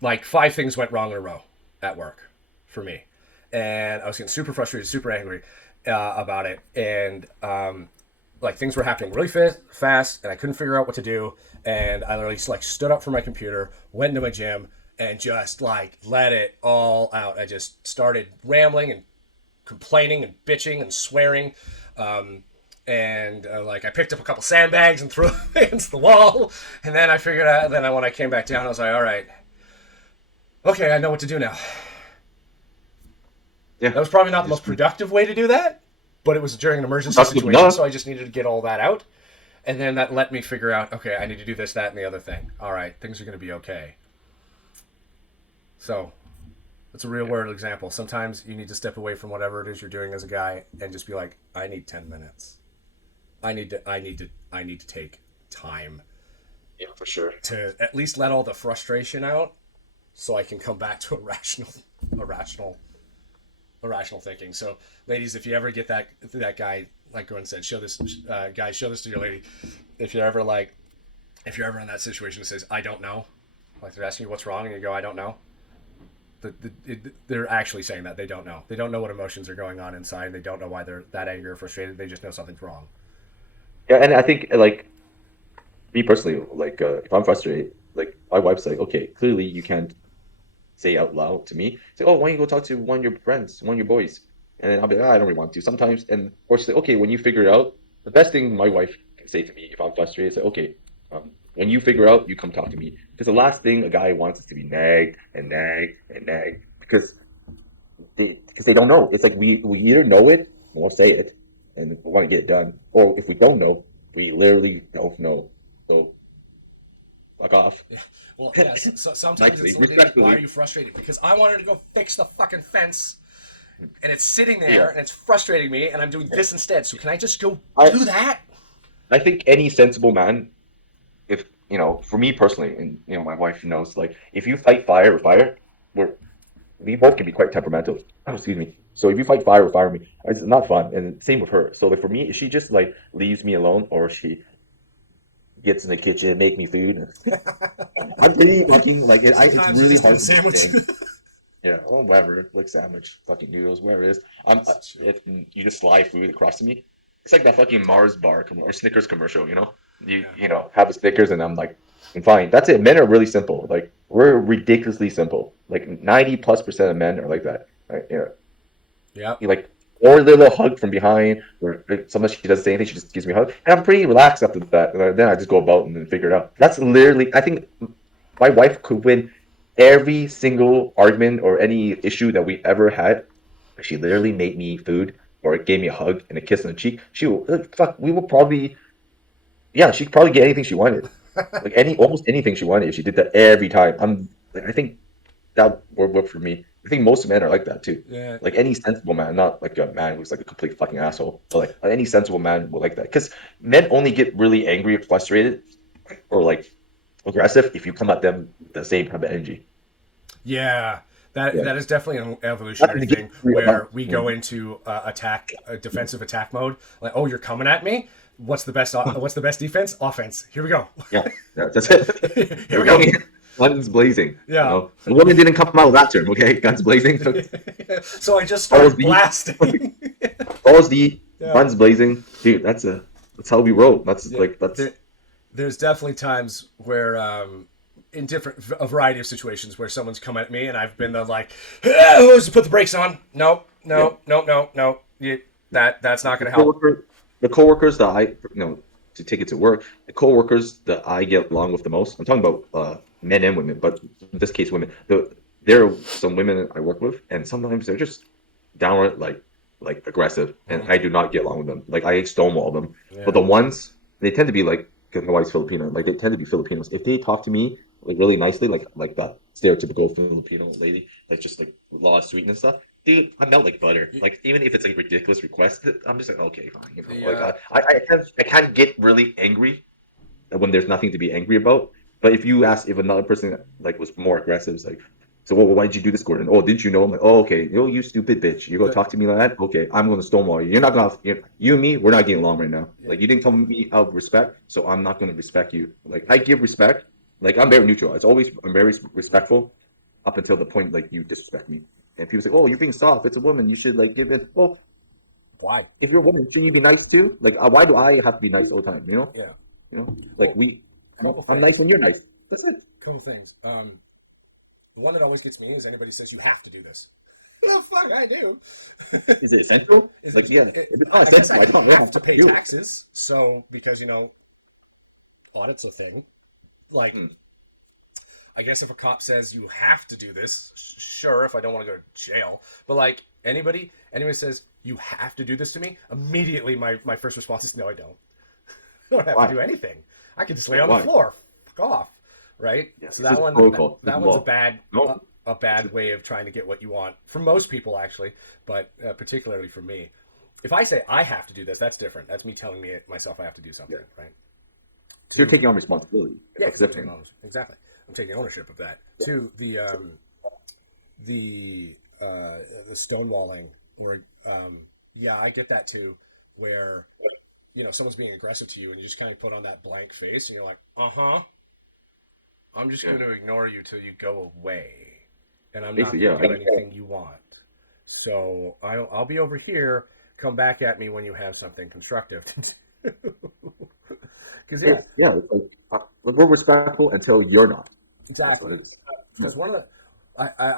like 5 things went wrong in a row at work for me, and I was getting super frustrated, super angry about it, and like things were happening really fast, and I couldn't figure out what to do, and I literally just like stood up from my computer, went into my gym, and just like let it all out. I just started rambling and complaining and bitching and swearing. And like I picked up a couple sandbags and threw them against the wall, and then I figured out. Then when I came back down, I was like, "All right, okay, I know what to do now." Yeah. That was probably not the most productive way to do that, but it was during an emergency That's good situation, enough. so I just needed to get all that out, and then that let me figure out, okay, I need to do this, that, and the other thing. All right, things are going to be okay. So it's a real world example. Sometimes you need to step away from whatever it is you're doing as a guy and just be like, I need 10 minutes. I need to take time Yeah, for sure. to at least let all the frustration out so I can come back to irrational thinking. So ladies, if you ever get that guy, like Gordon said, show this guys, show this to your lady. If you're ever in that situation that says, I don't know, like they're asking you what's wrong and you go, I don't know. They're actually saying that they don't know. They don't know what emotions are going on inside. And they don't know why they're that angry or frustrated. They just know something's wrong. Yeah, and I think like me personally, like if I'm frustrated, like my wife's like, "Okay, clearly you can't say out loud to me. Say, oh, why don't you go talk to one of your friends, one of your boys?" And then I'll be like, I don't really want to. Sometimes, and or she's like, "Okay, when you figure it out," the best thing my wife can say to me if I'm frustrated is like, "Okay, when you figure out, you come talk to me." Because the last thing a guy wants is to be nagged and nagged and nagged because they don't know. It's like we either know it or say it and we want to get it done, or if we don't know, we literally don't know. So fuck off. Yeah. Well, yes. Yeah, so sometimes Nicely, it's literally like, why are respectfully. you frustrated? Because I wanted to go fix the fucking fence, and it's sitting there Yeah. and it's frustrating me, and I'm doing this instead. So can I just go I do that? I think any sensible man, if for me personally, and my wife knows, like if you fight fire with fire, we both can be quite temperamental. Oh, excuse me. So if you fight fire with fire with me, it's not fun. And same with her. So like for me, if she just like leaves me alone, or she gets in the kitchen, make me food, I'm pretty fucking like it's Sometimes you really just need hard a for me to sandwich. think. Yeah, or whatever, like sandwich, fucking noodles, whatever it is. I'm It's a joke. you just slide food across to me. It's like that fucking Mars bar or Snickers commercial, you know? Yeah. Have a Snickers and I'm like, I'm fine. That's it. Men are really simple. Like we're ridiculously simple. Like 90+% of men are like that. Right? Yeah. Yep. You like or a little hug from behind, or like, sometimes she doesn't say anything, she just gives me a hug. And I'm pretty relaxed after that. And then I just go about and then figure it out. That's literally I think my wife could win every single argument or any issue that we ever had. She literally made me food or gave me a hug and a kiss on the cheek, we will probably, yeah, she could probably get anything she wanted, like almost anything she wanted. If she did that every time, I think that would work for me. I think most men are like that too. Yeah. Like any sensible man, not like a man who's like a complete fucking asshole, but like any sensible man will like that. Because men only get really angry or frustrated or like aggressive if you come at them with the same type of energy. Yeah, that Yeah. that is definitely an Not evolutionary to get thing angry where about- we go into defensive attack mode. Like, oh, you're coming at me. What's the best defense? Offense. Here we go. Yeah, yeah, that's it. Here we We're go. Guns blazing. Yeah. You know? The woman didn't come out with that term, okay? Guns blazing. So I just started Balls deep. blasting. Balls deep, Yeah. guns blazing. Dude, that's how we roll. That's Yeah, like that's there's definitely times where in a variety of situations where someone's come at me and I've been the like, who's put the brakes on? No, no, no, no, no. That's not going to help. the coworkers that to take it to work, the coworkers that I get along with the most. I'm talking about men and women, but in this case, women. There are some women I work with, and sometimes they're just downright like aggressive, and I do not get along with them. Like I stonewall them. Yeah. But the ones they tend to be like, because my wife's Filipino, like they tend to be Filipinos. If they talk to me like really nicely, like that stereotypical Filipino lady, like just like a lot of sweetness stuff. Dude, I melt like butter. Like even if it's like ridiculous request, I'm just like okay, fine. You know, Yeah. like I can't get really angry when there's nothing to be angry about. But if you ask if another person like was more aggressive, it's like, so why did you do this, Gordon? Oh, didn't you know? I'm like, oh, okay. You stupid bitch. You're gonna talk to me like that? Okay, I'm gonna stonewall you. You're not gonna. You and me, we're not getting along right now. Like you didn't come to me out of respect, so I'm not gonna respect you. Like I give respect. Like I'm very neutral. I'm very respectful up until the point like you disrespect me. And people say, oh, you're being soft. It's a woman. You should like give it. Well, Why? if you're a woman, shouldn't you be nice too? Like why do I have to be nice all the time? You know? Yeah. Like Couple I'm nice things. when you're nice. That's it. Couple things. The one that always gets me is anybody says you have to do this. The fuck I do. Is it essential? Is Like it- yeah, it- if it's I not guess essential, I don't have to pay do it. taxes. So because audit's a thing. Like, I guess if a cop says you have to do this, sure. If I don't want to go to jail, but like anybody says you have to do this to me, immediately my first response is no, I don't. I don't have Why? to do anything. I can just lay on Why? the floor. Fuck off. Right? Yeah, So this that is one, protocol. that This is one's a law. bad, No. a bad way of trying to get what you want. For most people, actually, but particularly for me, if I say I have to do this, that's different. That's me telling myself I have to do something, right? So you're taking on responsibility. Yeah, 'cause I'm Accepting. taking ownership. Exactly. I'm taking ownership of that. Two, the stonewalling, or yeah, I get that too, where someone's being aggressive to you and you just kind of put on that blank face and you're like, I'm just going to ignore you till you go away, and I'm not Basically, going to yeah, do anything you want. So I'll be over here. Come back at me when you have something constructive to do. Because It's like we're respectful until you're not. exactly. That's what it is. Because one of the,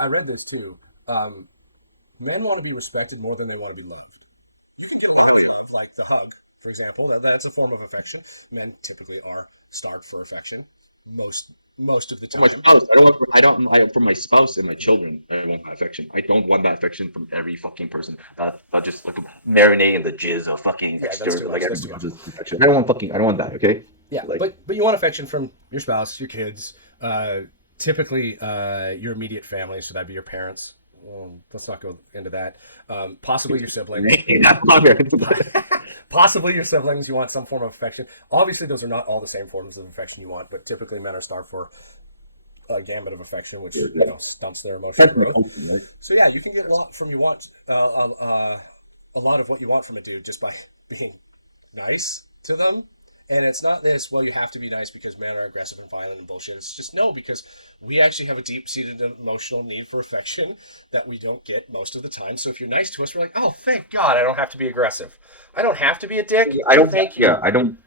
I read this too. Men want to be respected more than they want to be loved. You can get a lot hell of yeah. love, like the hug, for example. That's a form of affection. Men typically are starved for affection most of the For my time. spouse, for my spouse and my children, I want that affection. I don't want that affection from every fucking person that just like marinate in the jizz of fucking Yeah, that's too external, much, like that's too much. affection. I don't want that. Okay. Yeah, Like, but you want affection from your spouse, your kids, typically your immediate family. So that'd be your parents. Well, let's not go into that. Possibly your siblings. Possibly your siblings. You want some form of affection. Obviously, those are not all the same forms of affection you want, but typically men are starved for a gambit of affection, which stunts their emotional growth. Right? So yeah, you can get a lot from a lot of what you want from a dude just by being nice to them. And it's not this, well, you have to be nice because men are aggressive and violent and bullshit. It's just no, because we actually have a deep-seated emotional need for affection that we don't get most of the time. So if you're nice to us, we're like, oh, thank God, I don't have to be aggressive. I don't have to be a dick. Thank you. Yeah, I don't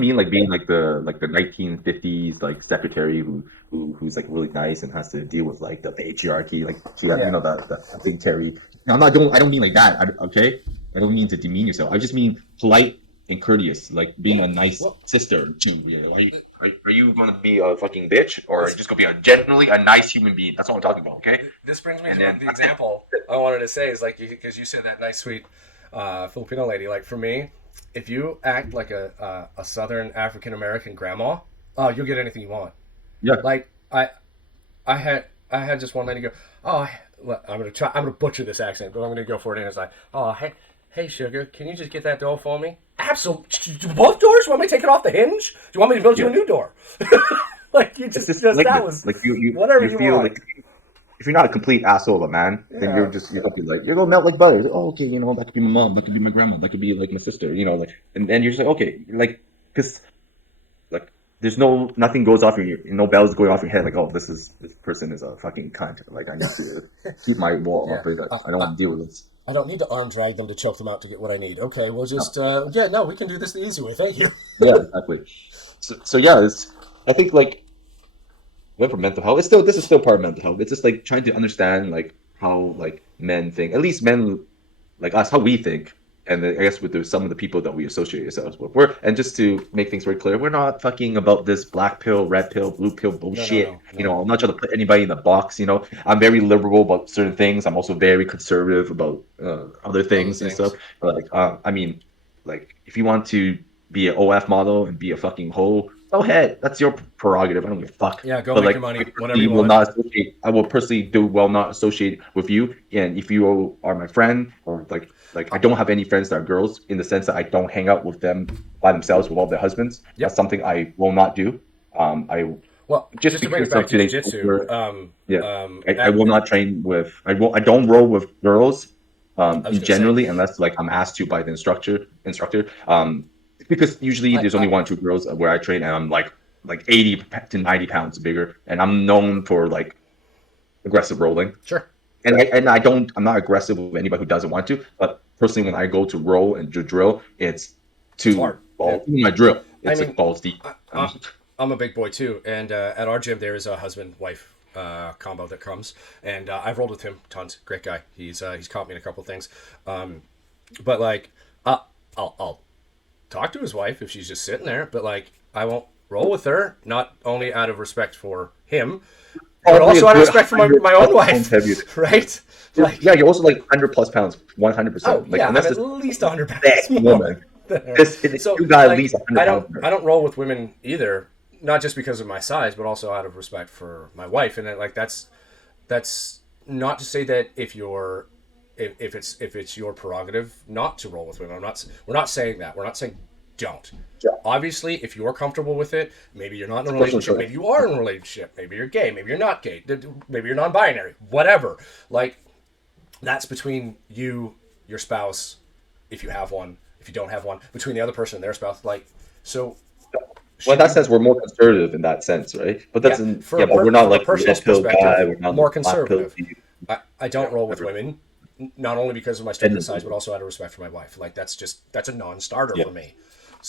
mean like being like the 1950s like secretary who's like really nice and has to deal with like the patriarchy, like she has that thing Terry. No, I don't mean like that. Okay, I don't mean to demean yourself. I just mean polite and courteous, like being Yeah. a nice Well, sister too. You know, th- are you going to be a fucking bitch, or are you this just going to be a genuinely a nice human being? That's what I'm talking about. Okay, this brings me and to then the that's it. example I wanted to say is like because you said that nice sweet Filipino lady. Like for me, if you act like a Southern African American grandma, oh, you'll get anything you want. Yeah, Like I had just one lady go, oh, I'm gonna butcher this accent, but I'm gonna go for it. And it's like, oh, hey, sugar, can you just get that door for me? Absolutely, both doors. You want me to take it off the hinge? Do you want me to build you yeah. a new door? Like you It's just just like that this. was Like whatever you you feel want. like if you're not a complete asshole of a man, then Yeah, you're gonna be like you're gonna melt like butter. It's like, oh, okay, you know that could be my mom, that could be my grandma, that could be like my sister, you know, like and you're just like okay, like because like there's nothing goes off your no bells going off your head like oh this person is a fucking cunt. Like I need to keep my wall yeah. up. Like I, I don't I want to deal with this. I don't need to arm drag them to choke them out to get what I need. Okay, we'll No. just yeah, no, we can do this the easy way. Thank you. Yeah, exactly. So yeah, it's I think like went for mental health. It's still this is still part of mental health. It's just like trying to understand like how like men think, at least men like us, how we think, and then I guess with some of the people that we associate ourselves with. We're and just to make things very clear, we're not fucking about this black pill, red pill, blue pill No, no, bullshit. no, You no. know, I'm not trying to put anybody in the box. You know, I'm very liberal about certain things. I'm also very conservative about other Other things and stuff. things. But like, I mean, like if you want to be an OF model and be a fucking hoe, go ahead. That's your prerogative. I don't give a fuck. Yeah, go But make your like, I money, whatever personally you will want. not associate. I will personally do well not associate with you. And if you are my friend, or like I don't have any friends that are girls in the sense that I don't hang out with them by themselves with all their husbands. That's Yep. something I will not do. I Well, just just to bring it because back of to today's jiu-jitsu, culture. Yeah, I at, will not train with. I don't roll with girls. I was In gonna say, generally, unless like I'm asked to by the instructor. Because usually I, there's only I one or two girls where I train, and I'm like 80 to 90 pounds bigger, and I'm known for like aggressive rolling. sure, And I'm not aggressive with anybody who doesn't want to. But personally, when I go to roll and to drill, it's it's to hard. Yeah. ball. Even my drill, I it's like mean, balls deep. I, I, I'm a big boy too, and at our gym there is a husband-wife combo that comes, and I've rolled with him tons. Great guy. He's caught me in a couple things, but like, I'll talk to his wife if she's just sitting there, but like, I won't roll with her. Not only out of respect for him, but Probably a also out of good respect for my 100 own pounds heavier. wife, right? Yeah, Like, you're also like 100 plus pounds, oh 100%. Like, yeah, I'm unless at it's least 100 thick pounds more woman, than her. So you got at like, least 100 pounds I more. don't roll with women either, not just because of my size, but also out of respect for my wife. And like that's not to say that if it's your prerogative not to roll with women. We're not saying that. We're not saying don't. Yeah, Obviously, if you're comfortable with it, maybe you're not in it's a a personal relationship, choice. maybe you are in a relationship, maybe you're gay, maybe you're not gay, maybe you're non-binary, whatever. Like that's between you, your spouse, if you have one, if you don't have one, between the other person and their spouse. Like, so Well, in should that you? sense, we're more conservative in that sense, right? But Yeah, yeah, but we're not for a like the personal red pill guy. perspective, We're not more the black pill conservative. dude. I Yeah, don't roll with never. women, not only because of my strength and And size, but also out of respect for my wife. Like that's a non-starter yeah, for me.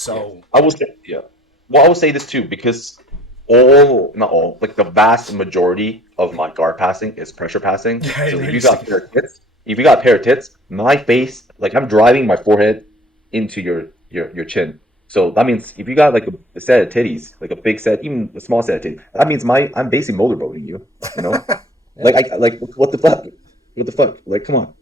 yeah. So I will say, yeah. Well, I will say this too because all, not all, like the vast majority of my guard passing is pressure passing. yeah, I So know if you you got a stick. pair of tits, if you got a pair of tits, my face, like I'm driving my forehead into your chin. So that means if you got like a set of titties, like a big set, even a small set of titties, that means I'm basically motorboating you. You know, Yeah. like I like what the fuck, what the fuck, like come on.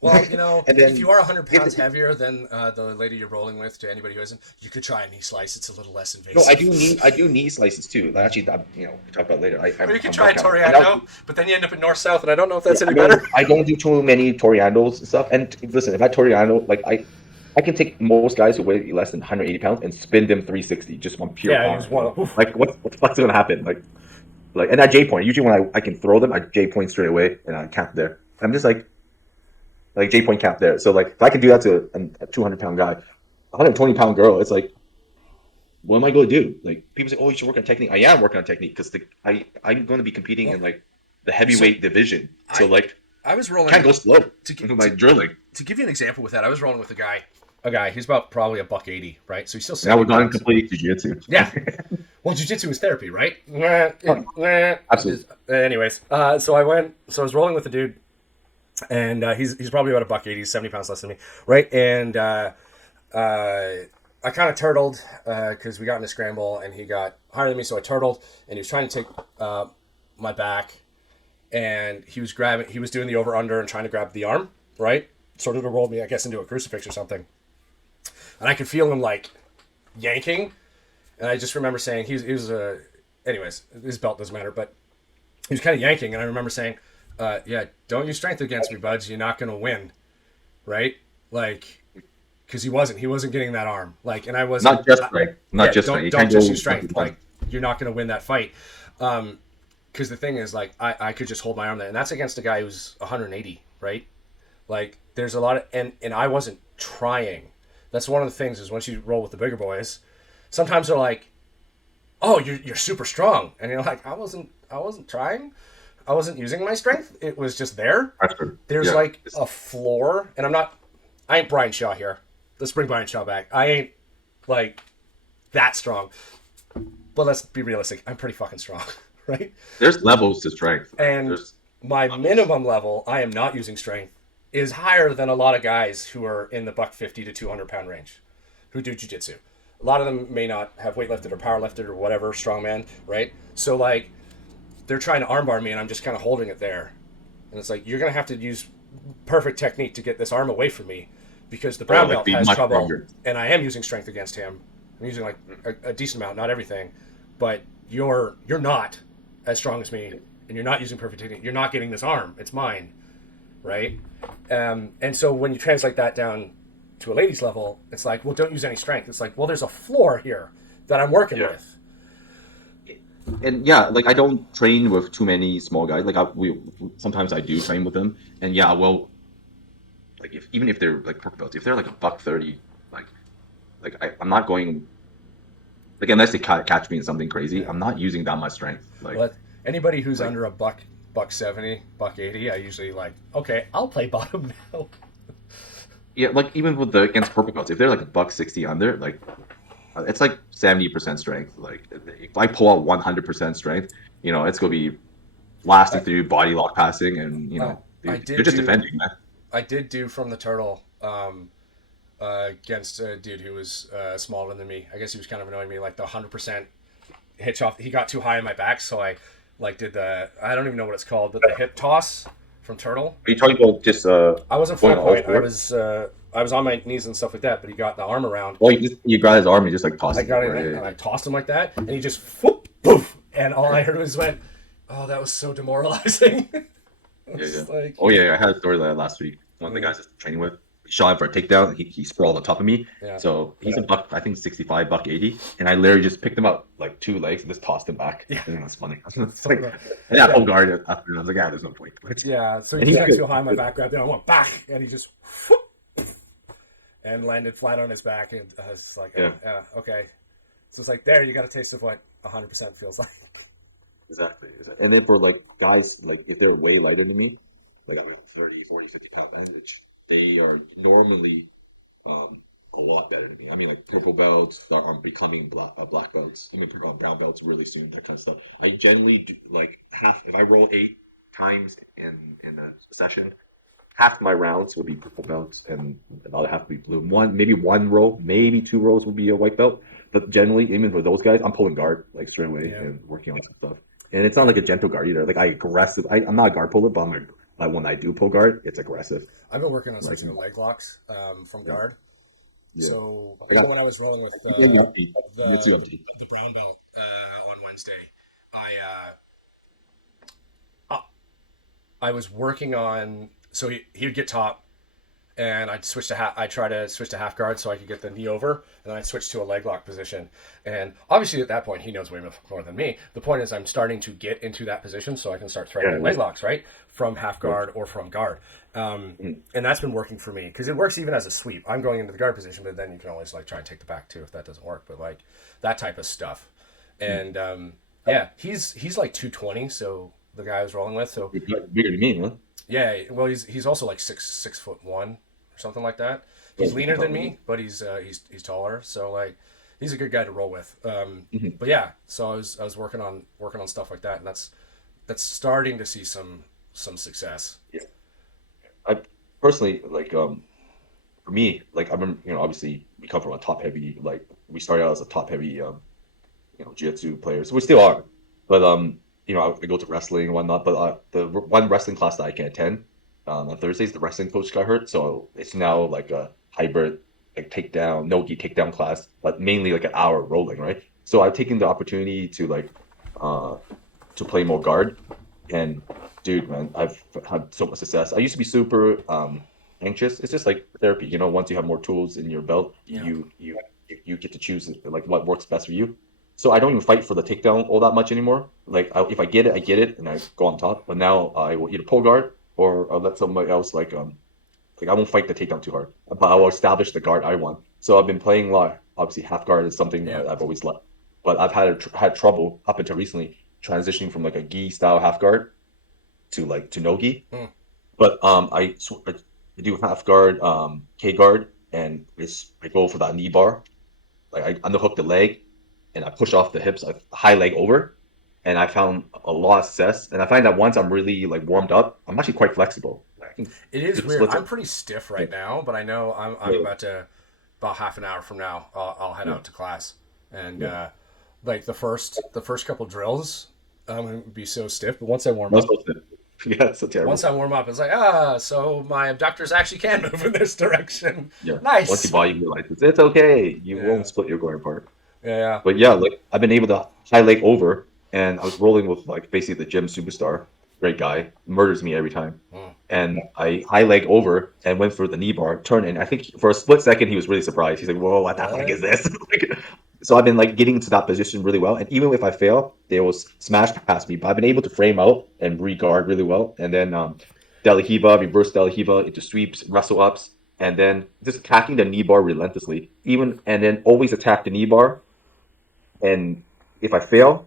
Well, you know, And if you then are 100 if pounds heavier than the lady you're rolling with, to anybody who isn't, you could try a knee slice. It's a little less no, invasive. I do knee slices too. Actually, that, you know, we talk about later. Or you could I'm try a working on it. And Toriando, but then you end up in North South, and I don't know if yeah, that's any better. I don't do too many Toriandos and stuff. And listen, if I Toriando, like I can take most guys who weigh less than 180 pounds and spin them 360 just on pure Yeah, he power. was You one. know, Oof. like what the fuck's gonna happen? Like, and at J point, usually when I can throw them, I J point straight away and I camp there. I'm just like J point camp there. So like if I can do that to a 200-pound guy, a 120-pound girl, it's like what am I going to do? Like people say, oh, you should work on technique. I am working on technique because I'm going to be competing in Well, like the so heavyweight division. So I like I was can't go rolling slow to with my drilling. give you an example with that. I was rolling with a guy. He's about probably a buck 80, right? So he's still Now 70 we're going pounds. completely jiu-jitsu. Yeah. Well, jujitsu is therapy, right? Oh, absolutely. Anyways, so I was rolling with the dude, and he's probably about a buck 80, 70 pounds less than me, right? And I kind of turtled because we got in a scramble and he got higher than me, so I turtled and he was trying to take my back and he was grabbing, he was doing the over under and trying to grab the arm, right? Sort of to roll me, I guess, into a crucifix or something. And I could feel him like yanking, and I just remember saying he was anyways, his belt doesn't matter, but he was kind of yanking, and I remember saying, "Yeah, don't use strength against me, buds. You're not gonna win, right?" Like, because he wasn't getting that arm, like, and I wasn't. Not just strength, not Yeah, just strength. don't You don't can't just go use strength. 1v1. Like, you're not gonna win that fight. Because the thing is, like, I could just hold my arm there, and that's against a guy who's 180, right? Like, there's a lot of, and I wasn't trying. That's one of the things is once you roll with the bigger boys, sometimes they're like, "Oh, you're super strong," and you're like, "I wasn't trying. I wasn't using my strength. It was just there." That's true. There's Yeah. like a floor, and I ain't Brian Shaw here. Let's bring Brian Shaw back. I ain't like that strong, but let's be realistic. I'm pretty fucking strong, right? There's levels to strength. And There's my levels. minimum level, I am not using strength, is higher than a lot of guys who are in the buck 50 to 200 pound range who do jiu-jitsu. A lot of them may not have weightlifted or powerlifted or whatever, strongman, right? So like they're trying to armbar me and I'm just kind of holding it there. And it's like you're going to have to use perfect technique to get this arm away from me because the Or brown like belt be has much trouble stronger. and I am using strength against him. I'm using like a decent amount, not everything, but you're not as strong as me and you're not using perfect technique. You're not getting this arm. It's mine, right? And so when you translate that down to a lady's level, it's like, well, don't use any strength. It's like, well, there's a floor here that I'm working Yeah. with. And yeah, like I don't train with too many small guys. Like we sometimes I do train with them, and yeah, well, like even if they're like purple belts, if they're like a buck 30, I'm not going like unless they catch me in something crazy, Yeah. I'm not using that much strength. But anybody who's Like under a buck 70, buck 80, I usually like, okay, I'll play bottom now. yeah, like even with the against purple belts, if they're like a buck 60 under, like it's like 70% strength. Like if I pull out 100% strength, it's gonna be blasting I, through body lock passing, and I, I they're did just do defending, man. I did do from the turtle against a dude who was smaller than me. I guess he was kind of annoying me, like the 100% hitch off. He got too high on my back, so I like did the, I don't even know what it's called, but the hip toss from turtle. Are you talking about just I wasn't full going all point. I four? was on my knees and stuff like that, but he got the arm around. Well, you grab his arm and just like toss I it got it over. and I tossed him like that, and he just whoop, poof, and all I heard was went, "Oh, that was so demoralizing." I Yeah, yeah. was like, Oh yeah, I had a story like that last week. One of the guys I was training with shot him for a takedown. He sprawled on top of me. yeah, So he's a buck, I think 65, buck 80, and I literally just picked him up like two legs and just tossed him back. yeah. And that's funny. It's like, and I pulled guard after. I was like, yeah, there's no point. But, Yeah, so he and just he's got good. too high on my back, grabbed it, I went back, and he just whoop, and landed flat on his back, and I was like, oh, Yeah. yeah, okay. So it's like, there, you got a taste of what 100% feels like. Exactly. And then for like guys, like if they're way lighter than me, like I've got 30, 40, 50 pound advantage, they are normally a lot better than me. I mean, like Yeah. purple belts that are becoming black belts. I mean, brown belts really soon. That kind of stuff. I generally do like half. If I roll 8 times in a session, half my rounds would be purple belts, and the other half would be blue. Maybe one row, maybe 2 rows would be a white belt. But generally, even for those guys, I'm pulling guard like straight away Yeah. and working on some stuff. And it's not like a gentle guard either. Like I'm not a guard puller, but when I do pull guard, it's aggressive. I've been working on Like switching to leg locks from yeah, guard. yeah. So I even got when I was rolling with yeah, you update. Jiu-Jitsu the update. the brown belt on Wednesday, I was working on, so he would get top, and I'd try to switch to half guard so I could get the knee over, and then I'd switch to a leg lock position. And obviously at that point he knows way more than me. The point is I'm starting to get into that position so I can start threatening leg locks, right, from half guard or from guard. And that's been working for me because it works even as a sweep. I'm going into the guard position, but then you can always like try and take the back too if that doesn't work. But like that type of stuff. And yeah, he's like 220, so the guy I was rolling with, so Bigger than me, huh? yeah, well, he's also like 6'1" or something like that. He's leaner than me, but he's taller. So like, he's a good guy to roll with. But yeah, so I was working on stuff like that, and that's starting to see some success. Yeah. I personally like for me, like I remember, obviously we come from a top heavy, like we started out as a top heavy, jiu-jitsu players. We still are, but I go to wrestling and whatnot. But one wrestling class that I can attend on Thursdays, the wrestling coach got hurt, so it's now like a hybrid, like takedown, no-gi takedown class, but mainly like an hour rolling, right? So I've taken the opportunity to like uh to play more guard, and dude, man, I've had so much success. I used to be super anxious. It's just like therapy, once you have more tools in your belt, Yeah. you get to choose like what works best for you. So I don't even fight for the takedown all that much anymore. Like if I get it, and I go on top. But now I will either pull guard, or I'll let somebody else like I won't fight the takedown too hard, but I will establish the guard I want. So I've been playing a lot. Obviously, half guard is something Yeah. I've always loved, but I've had trouble up until recently transitioning from like a gi style half guard to like to no gi. Mm. But I do half guard, K guard, and I go for that knee bar. Like I underhook the leg, and I push off the hips, I high leg over, and I found a lot of success. And I find that once I'm really like warmed up, I'm actually quite flexible. I can It do is the weird. splits. I'm pretty stiff right now, but I know I'm Yeah, about half an hour from now. I'll head yeah, out to class, and yeah. like the first couple drills, I'm gonna be so stiff. But once I warm That's up, so thin. Yeah, it's so once terrible. I warm up, it's like so my abductors actually can move in this direction. Yeah. Once Nice. your body realizes it's okay, you won't Yeah. split your groin apart. Yeah. But yeah, like I've been able to high leg over, and I was rolling with like basically the gym superstar, great guy, murders me every time. Mm. And I high leg over and went for the knee bar, turn, and I think for a split second he was really surprised. He's like, "Whoa, what the heck is What? this?" Like, so I've been like getting into that position really well, and even if I fail, they will smash past me. But I've been able to frame out and re-guard really well, and then Delahiva, reverse Delahiva into sweeps, wrestle ups, and then just attacking the knee bar relentlessly. Even and then always attack the knee bar, and if I fail,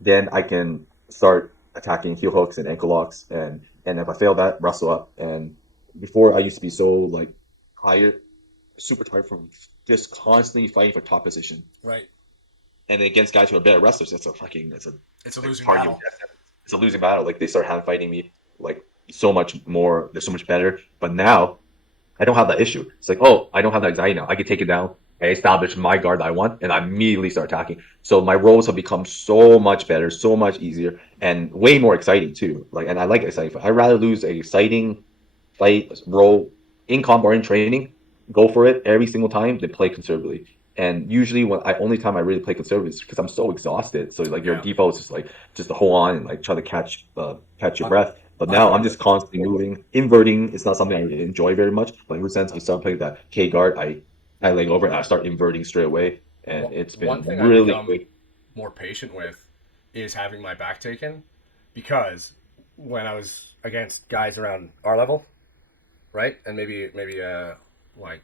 then I can start attacking heel hooks and ankle locks, and if I fail that, wrestle up. And before I used to be so like tired, super tired from just constantly fighting for top position. Right. And against guys who are better wrestlers, that's a It's a like losing party of battle. death. It's a losing battle. Like they start hand fighting me like so much more. They're so much better. But now I don't have that issue. It's like, oh, I don't have that anxiety now. I can take it down. I establish my guard that I want, and I immediately start attacking. So my roles have become so much better, so much easier, and way more exciting too. Like, and I like exciting fight. I'd rather lose a exciting fight role in combat or in training, go for it every single time than play conservatively. And usually, when I only time I really play conservative is because I'm so exhausted. So like your Yeah. default is just like just to hold on and like try to catch your I, breath. But I now I'm find just that. constantly moving. Inverting is not something I really enjoy very much. But in a sense, I start playing that K guard. I leg over and I start inverting straight away, and it's One been thing I've really become quick. more patient with is having my back taken, because when I was against guys around our level, right, and maybe like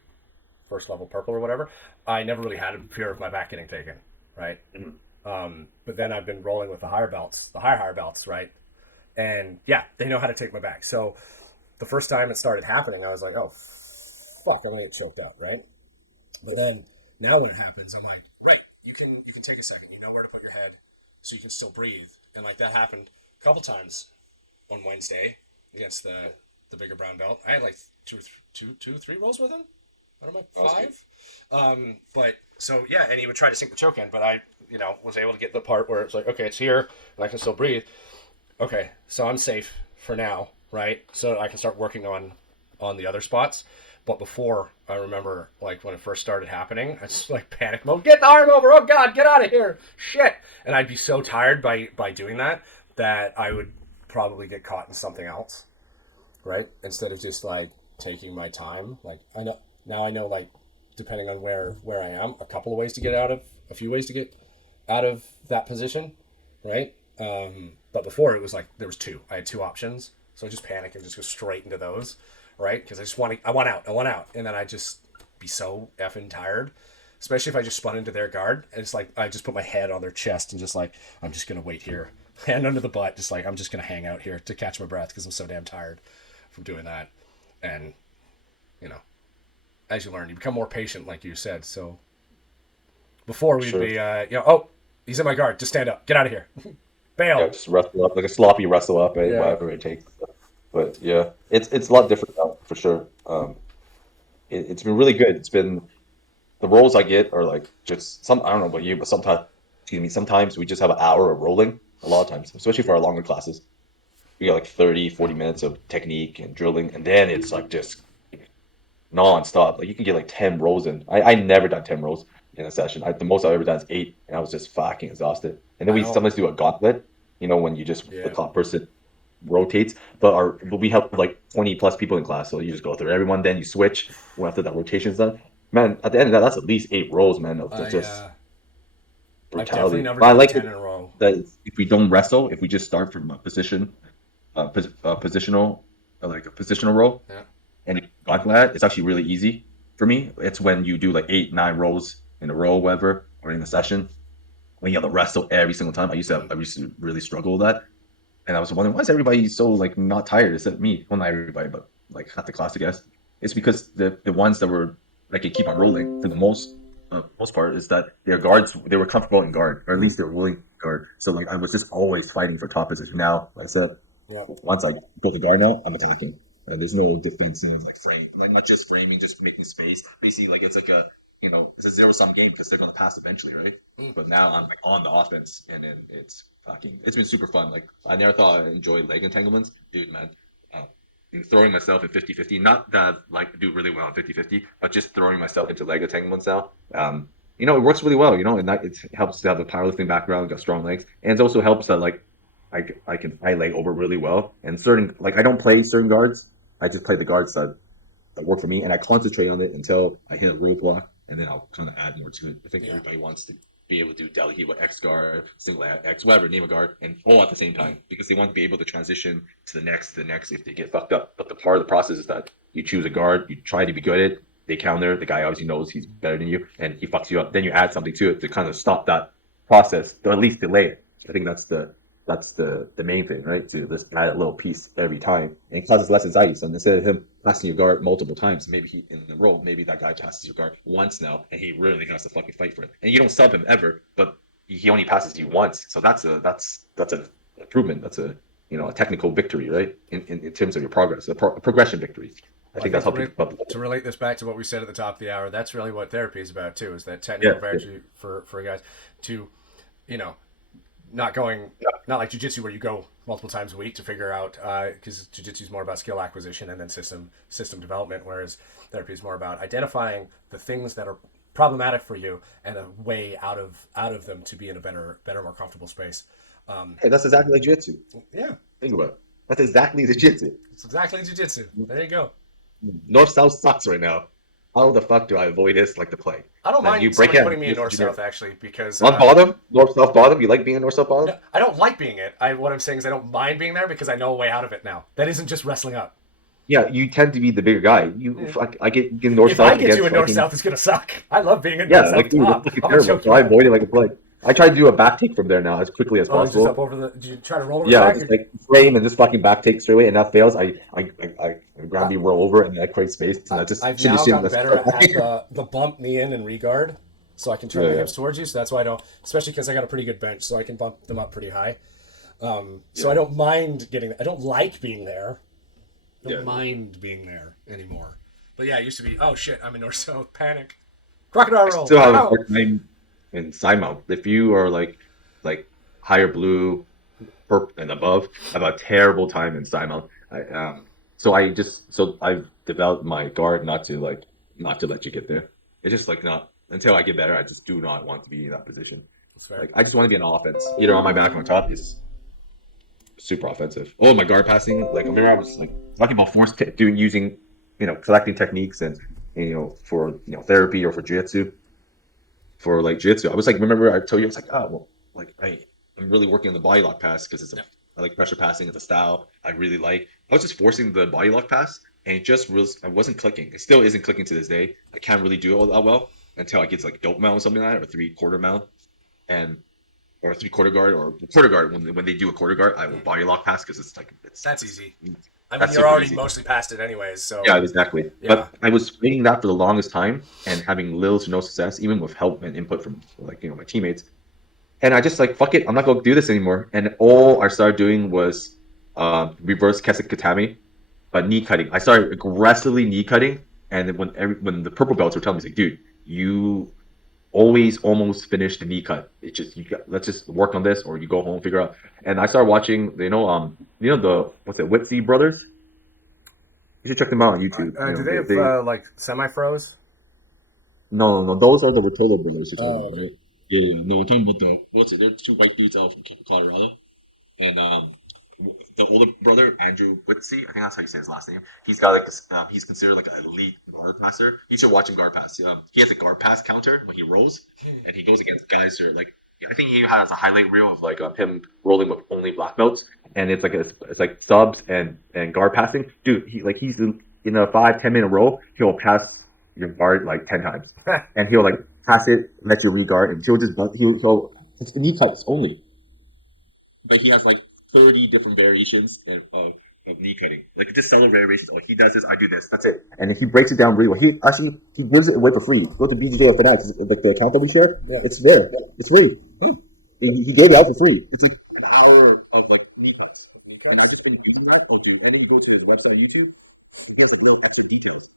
first level purple or whatever, I never really had a fear of my back getting taken, right. Mhm. But then I've been rolling with the higher belts, right, and yeah, they know how to take my back. So the first time it started happening, I was like, oh fuck, I'm gonna get choked out, right. But then now when it happens, I'm like, right, you can take a second. You know where to put your head, so you can still breathe. And like that happened a couple times on Wednesday against the bigger brown belt. I had like three rolls with him. I don't know, That was good. five. But so yeah, and he would try to sink the choke in, but I was able to get the part where it's like, okay, it's here and I can still breathe. Okay, so I'm safe for now, right? So I can start working on the other spots. But before, I remember like when it first started happening, I just like panic mode, get the arm over, oh god, get out of here, shit. And I'd be so tired by doing that I would probably get caught in something else, right? Instead of just like taking my time. Like I know like depending on where I am, a few ways to get out of that position, right? But before it was like there was two. I had two options, so I just panic and just go straight into those, right? Because I want out, and then I just be so effing tired. Especially if I just spun into their guard, and it's like I just put my head on their chest and just like I'm just gonna wait here, hand under the butt, just like I'm just gonna hang out here to catch my breath because I'm so damn tired from doing that. And you know, as you learn, you become more patient, like you said. So before we'd Sure. be, oh, he's in my guard. Just stand up. Get out of here. Yeah, Bail. just wrestle up like a sloppy wrestle up, Yeah. whatever it takes. But yeah, it's a lot different now for sure. it's been really good. It's been the rolls I get are like just some. I don't know about you, but sometimes, excuse me, sometimes we just have an hour of rolling. A lot of times, especially for our longer classes, we got like 30, 40 minutes of technique and drilling, and then it's like just non-stop. Like you can get like 10 rolls in. I never done 10 rolls in a session. The most I've ever done is 8, and I was just fucking exhausted. And then I we don't. sometimes do a gauntlet, when you just the Yeah. top person rotates. But we have like 20 plus people in class, so you just go through everyone, then you switch after that rotation's done. Man, at the end of that, that's at least 8 rolls, man, of I just I've definitely brutality. never But I done like 10 in a row. that if we don't wrestle, if we just start from a positional, like a positional roll, Yeah. and got that, it's actually really easy for me. It's when you do like 8, 9 rows in a row, whatever, or in a session, when you have to wrestle every single time. Mm. I used to really struggle with that, and I was wondering why is everybody so like not tired except me? Well, not everybody, but like half the class, I guess. It's because the ones that were like can keep on rolling for the most part is that their guards they were comfortable in guard, or at Mm. least they were willing to guard. So like I was just always fighting for top position. Now, like I said, Yeah. once I go to guard now, I'm attacking. There's no defensive like frame, like not just framing, just making space. Basically, like it's like it's a zero sum game because they're going to pass eventually, right? Mm. But now I'm like on the offense, and then it's been super fun. Like I never thought I'd enjoy leg entanglements, dude, man. Uh, Throwing myself in 50-50, not that like do really well in 50-50, but just throwing myself into leg entanglements now. It works really well, and it helps to have a powerlifting background, got strong legs, and it also helps that like I can fight leg over really well. And certain like I don't play certain guards. I just play the guards that work for me, and I concentrate on it until I hit a roadblock, and then I'll kind of add more to it. I think Yeah. everybody wants to be able to do Delhi with X guard, single X, whatever, name a guard, and all at the same Mm. time because they want to be able to transition to the next if they get fucked up. But the part of the process is that you choose a guard, you try to be good at it, they counter, the guy obviously knows he's better than you, and he fucks you up. Then you add something to it to kind of stop that process, or at least delay it. I think that's the main thing, right? To just add a little piece every time and it causes less anxiety. So instead of him passing your guard multiple times, maybe he in the roll, maybe that guy passes your guard once now, and he really has to fucking fight for it. And you don't sub him ever, but he only passes you once. So that's a improvement. That's a technical victory, right? In terms of your progress, a progression victory. I Well, I think think that's helped you. to relate this back to what we said at the top of the hour, that's really what therapy is about too. Is that Yeah, technical victory for guys to, you know, not going not like jiu-jitsu where you go multiple times a week to figure out because jiu-jitsu is more about skill acquisition and then system development, whereas therapy is more about identifying the things that are problematic for you and a way out of them to be in a better more comfortable space. hey, that's exactly like jiu-jitsu. Yeah, Think about it. That's exactly the jiu-jitsu. it's exactly jiu-jitsu. There you go. North South sucks right now. How the fuck do I avoid this like the plague? I don't Man, you mind break somebody it. putting me in north south actually because On bottom, north south bottom. You like being in north south bottom? no, I don't like being it. What I'm saying is I don't mind being there because I know a way out of it now. That isn't just wrestling up. Yeah, you tend to be the bigger guy. I get north If I south get against you in north fucking south, it's gonna suck. I love being in yeah, north south like dude, that's top. fucking I'm gonna terrible. choke So you I out. avoid it like a plague. I try to do a back take from there now as quickly as Oh, it's just up possible. over the. Did you try to roll over the Yeah, I'll back? just like frame and just fucking back take straight away, and that fails. I grab I, me roll over and then I create space and I just I've shin to now shin. gotten That's better at the bump knee in and regard, so I can turn yeah, my yeah, hips towards you. So that's why I don't, especially because I got a pretty good bench, so I can bump them up pretty high. So I yeah, don't mind getting. I don't like being there. I don't yeah. mind being there anymore. But yeah, it used to be. Oh shit! I'm in north south. Panic. Crocodile I roll. still have a Ow. hard time in side mount. If you are like higher blue, purple and above, I have a terrible time in side mount. So I've developed my guard not to let you get there. It's just like not until I get better. I just do not want to be in that position. That's fair. Like I just want to be an offense, either on my back or on top. It's super offensive. Oh, my guard passing. Like I remember I was like talking about doing using collecting techniques and for therapy or for jiu-jitsu. For like jiu-jitsu, I was like, remember I told you I was like, oh well, like I'm really working on the body lock pass because Yeah. I like pressure passing. It's a style I really like. I was just forcing the body lock pass, and it just was I wasn't clicking. It still isn't clicking to this day. I can't really do it all that well until I get to like dope mount or something like that, or 3/4 mount, and or 3/4 guard or quarter guard. When they do a quarter guard, I will body lock pass because it's like That's easy. I mean, that's you're super already easy. mostly past it anyways, Yeah, so exactly. yeah. But I was fighting that for the longest time and having little to no success, even with help and input from like my teammates. And I just like fuck it, I'm not gonna do this anymore. And all I started doing was reverse kesekatami, but knee cutting. I started aggressively knee cutting And then when the purple belts were telling me, like, dude, you always almost finish the knee cut. It's just let's just work on this, or you go home, figure out. And I started watching, the what's it, Witsy brothers. You should check them out on YouTube. Do they have like semi-froze? No. Those are the Rotolo brothers you're talking about, Okay. right? Yeah. No, I'm talking about the what's it? They're two white dudes out from Colorado, and the older brother Andrew Witsy, I think that's how you say his last name. He's got like he's considered like an elite guard passer. You should watch him guard pass. He has a guard pass counter when he rolls, and he goes against guys who are like, I think he has a highlight reel of like him rolling with only black belts, and it's like subs and guard passing. Dude, he's in a 5-10 minute row, he'll pass your guard like 10 times, and he'll like pass it, let you re-guard, and he'll it's knee cuts only, but he has like 30 different variations of knee cutting, like just subtle variations. Oh, he does this, I do this, that's it, and he breaks it down really well. He gives it away for free. Go to BJJ Fanatics, like the account that we share. Yeah. It's there. It's free. Oh, he gave it out for free. It's like an hour of like knee cuts. Knee cuts? And I've just been using that. Oh, dude. And then you go to his website on YouTube, he gives like little extra details.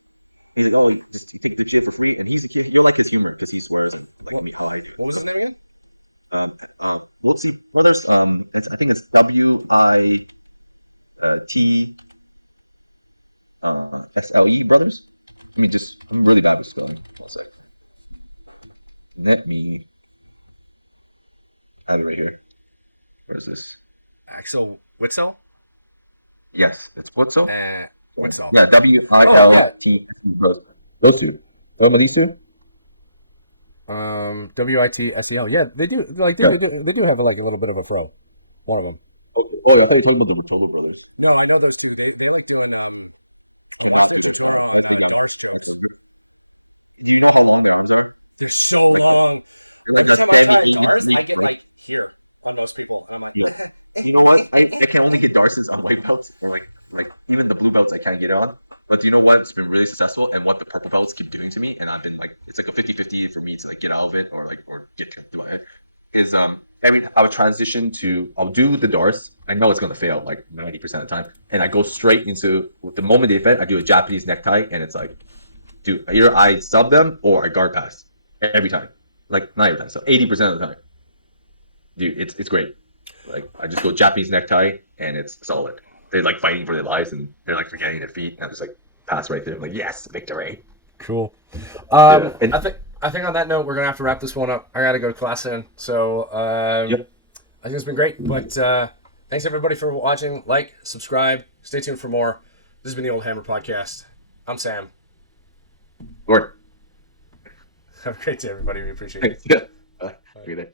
He's like, oh, you take the shit for free, and you're like his humor because he swears and like me how I do. What was his name again? Wiltsey Brothers. I think it's WITSLE Brothers. I'm really bad with spelling. 1 sec. Let me have it right here. Where is this? Axel Witzel? Yes, it's Witzel. Witzel. Yeah, WILT Brothers. Those two. Talking about these two? WITSEL. Yeah, they do. Like they do have like a little bit of a fro. One of them. Okay. Oh, I thought you were talking about the Rotolo brothers. No, I know those two. They like doing. I watched their tutorial on Darce chokes. Do you know how long their arms are? They're so Like long. Like Every time I try 70, Darce, I get right? like here on most people, and I'm like, Yeah. You know what? I can only get Darces on white belts, or like even the blue belts I can't get it on. But do you know what? It's been really successful, and what the purple belts keep doing to me, and I've been like, it's like a 50-50 for me to like get out of it or get through it. Is I would transition to, I'll do the Darce. I know it's gonna fail like 90% of the time, and I go straight into, with the moment they fit, I do a Japanese necktie, and it's like, dude, either I sub them or I guard pass every time, like not every time, so 80% of the time, dude, it's great. Like I just go Japanese necktie, and it's solid. They're like fighting for their lives, and they're like forgetting their feet, and I just like pass right through. I'm like, yes, victory. Cool. Yeah, and- I think on that note, we're gonna have to wrap this one up. I gotta go to class soon, so Yep. I think it's been great. But thanks everybody for watching. Like, subscribe, stay tuned for more. This has been the Oldhammer podcast. I'm Sam. Or Have a great day, everybody. We appreciate it. yeah. Good day.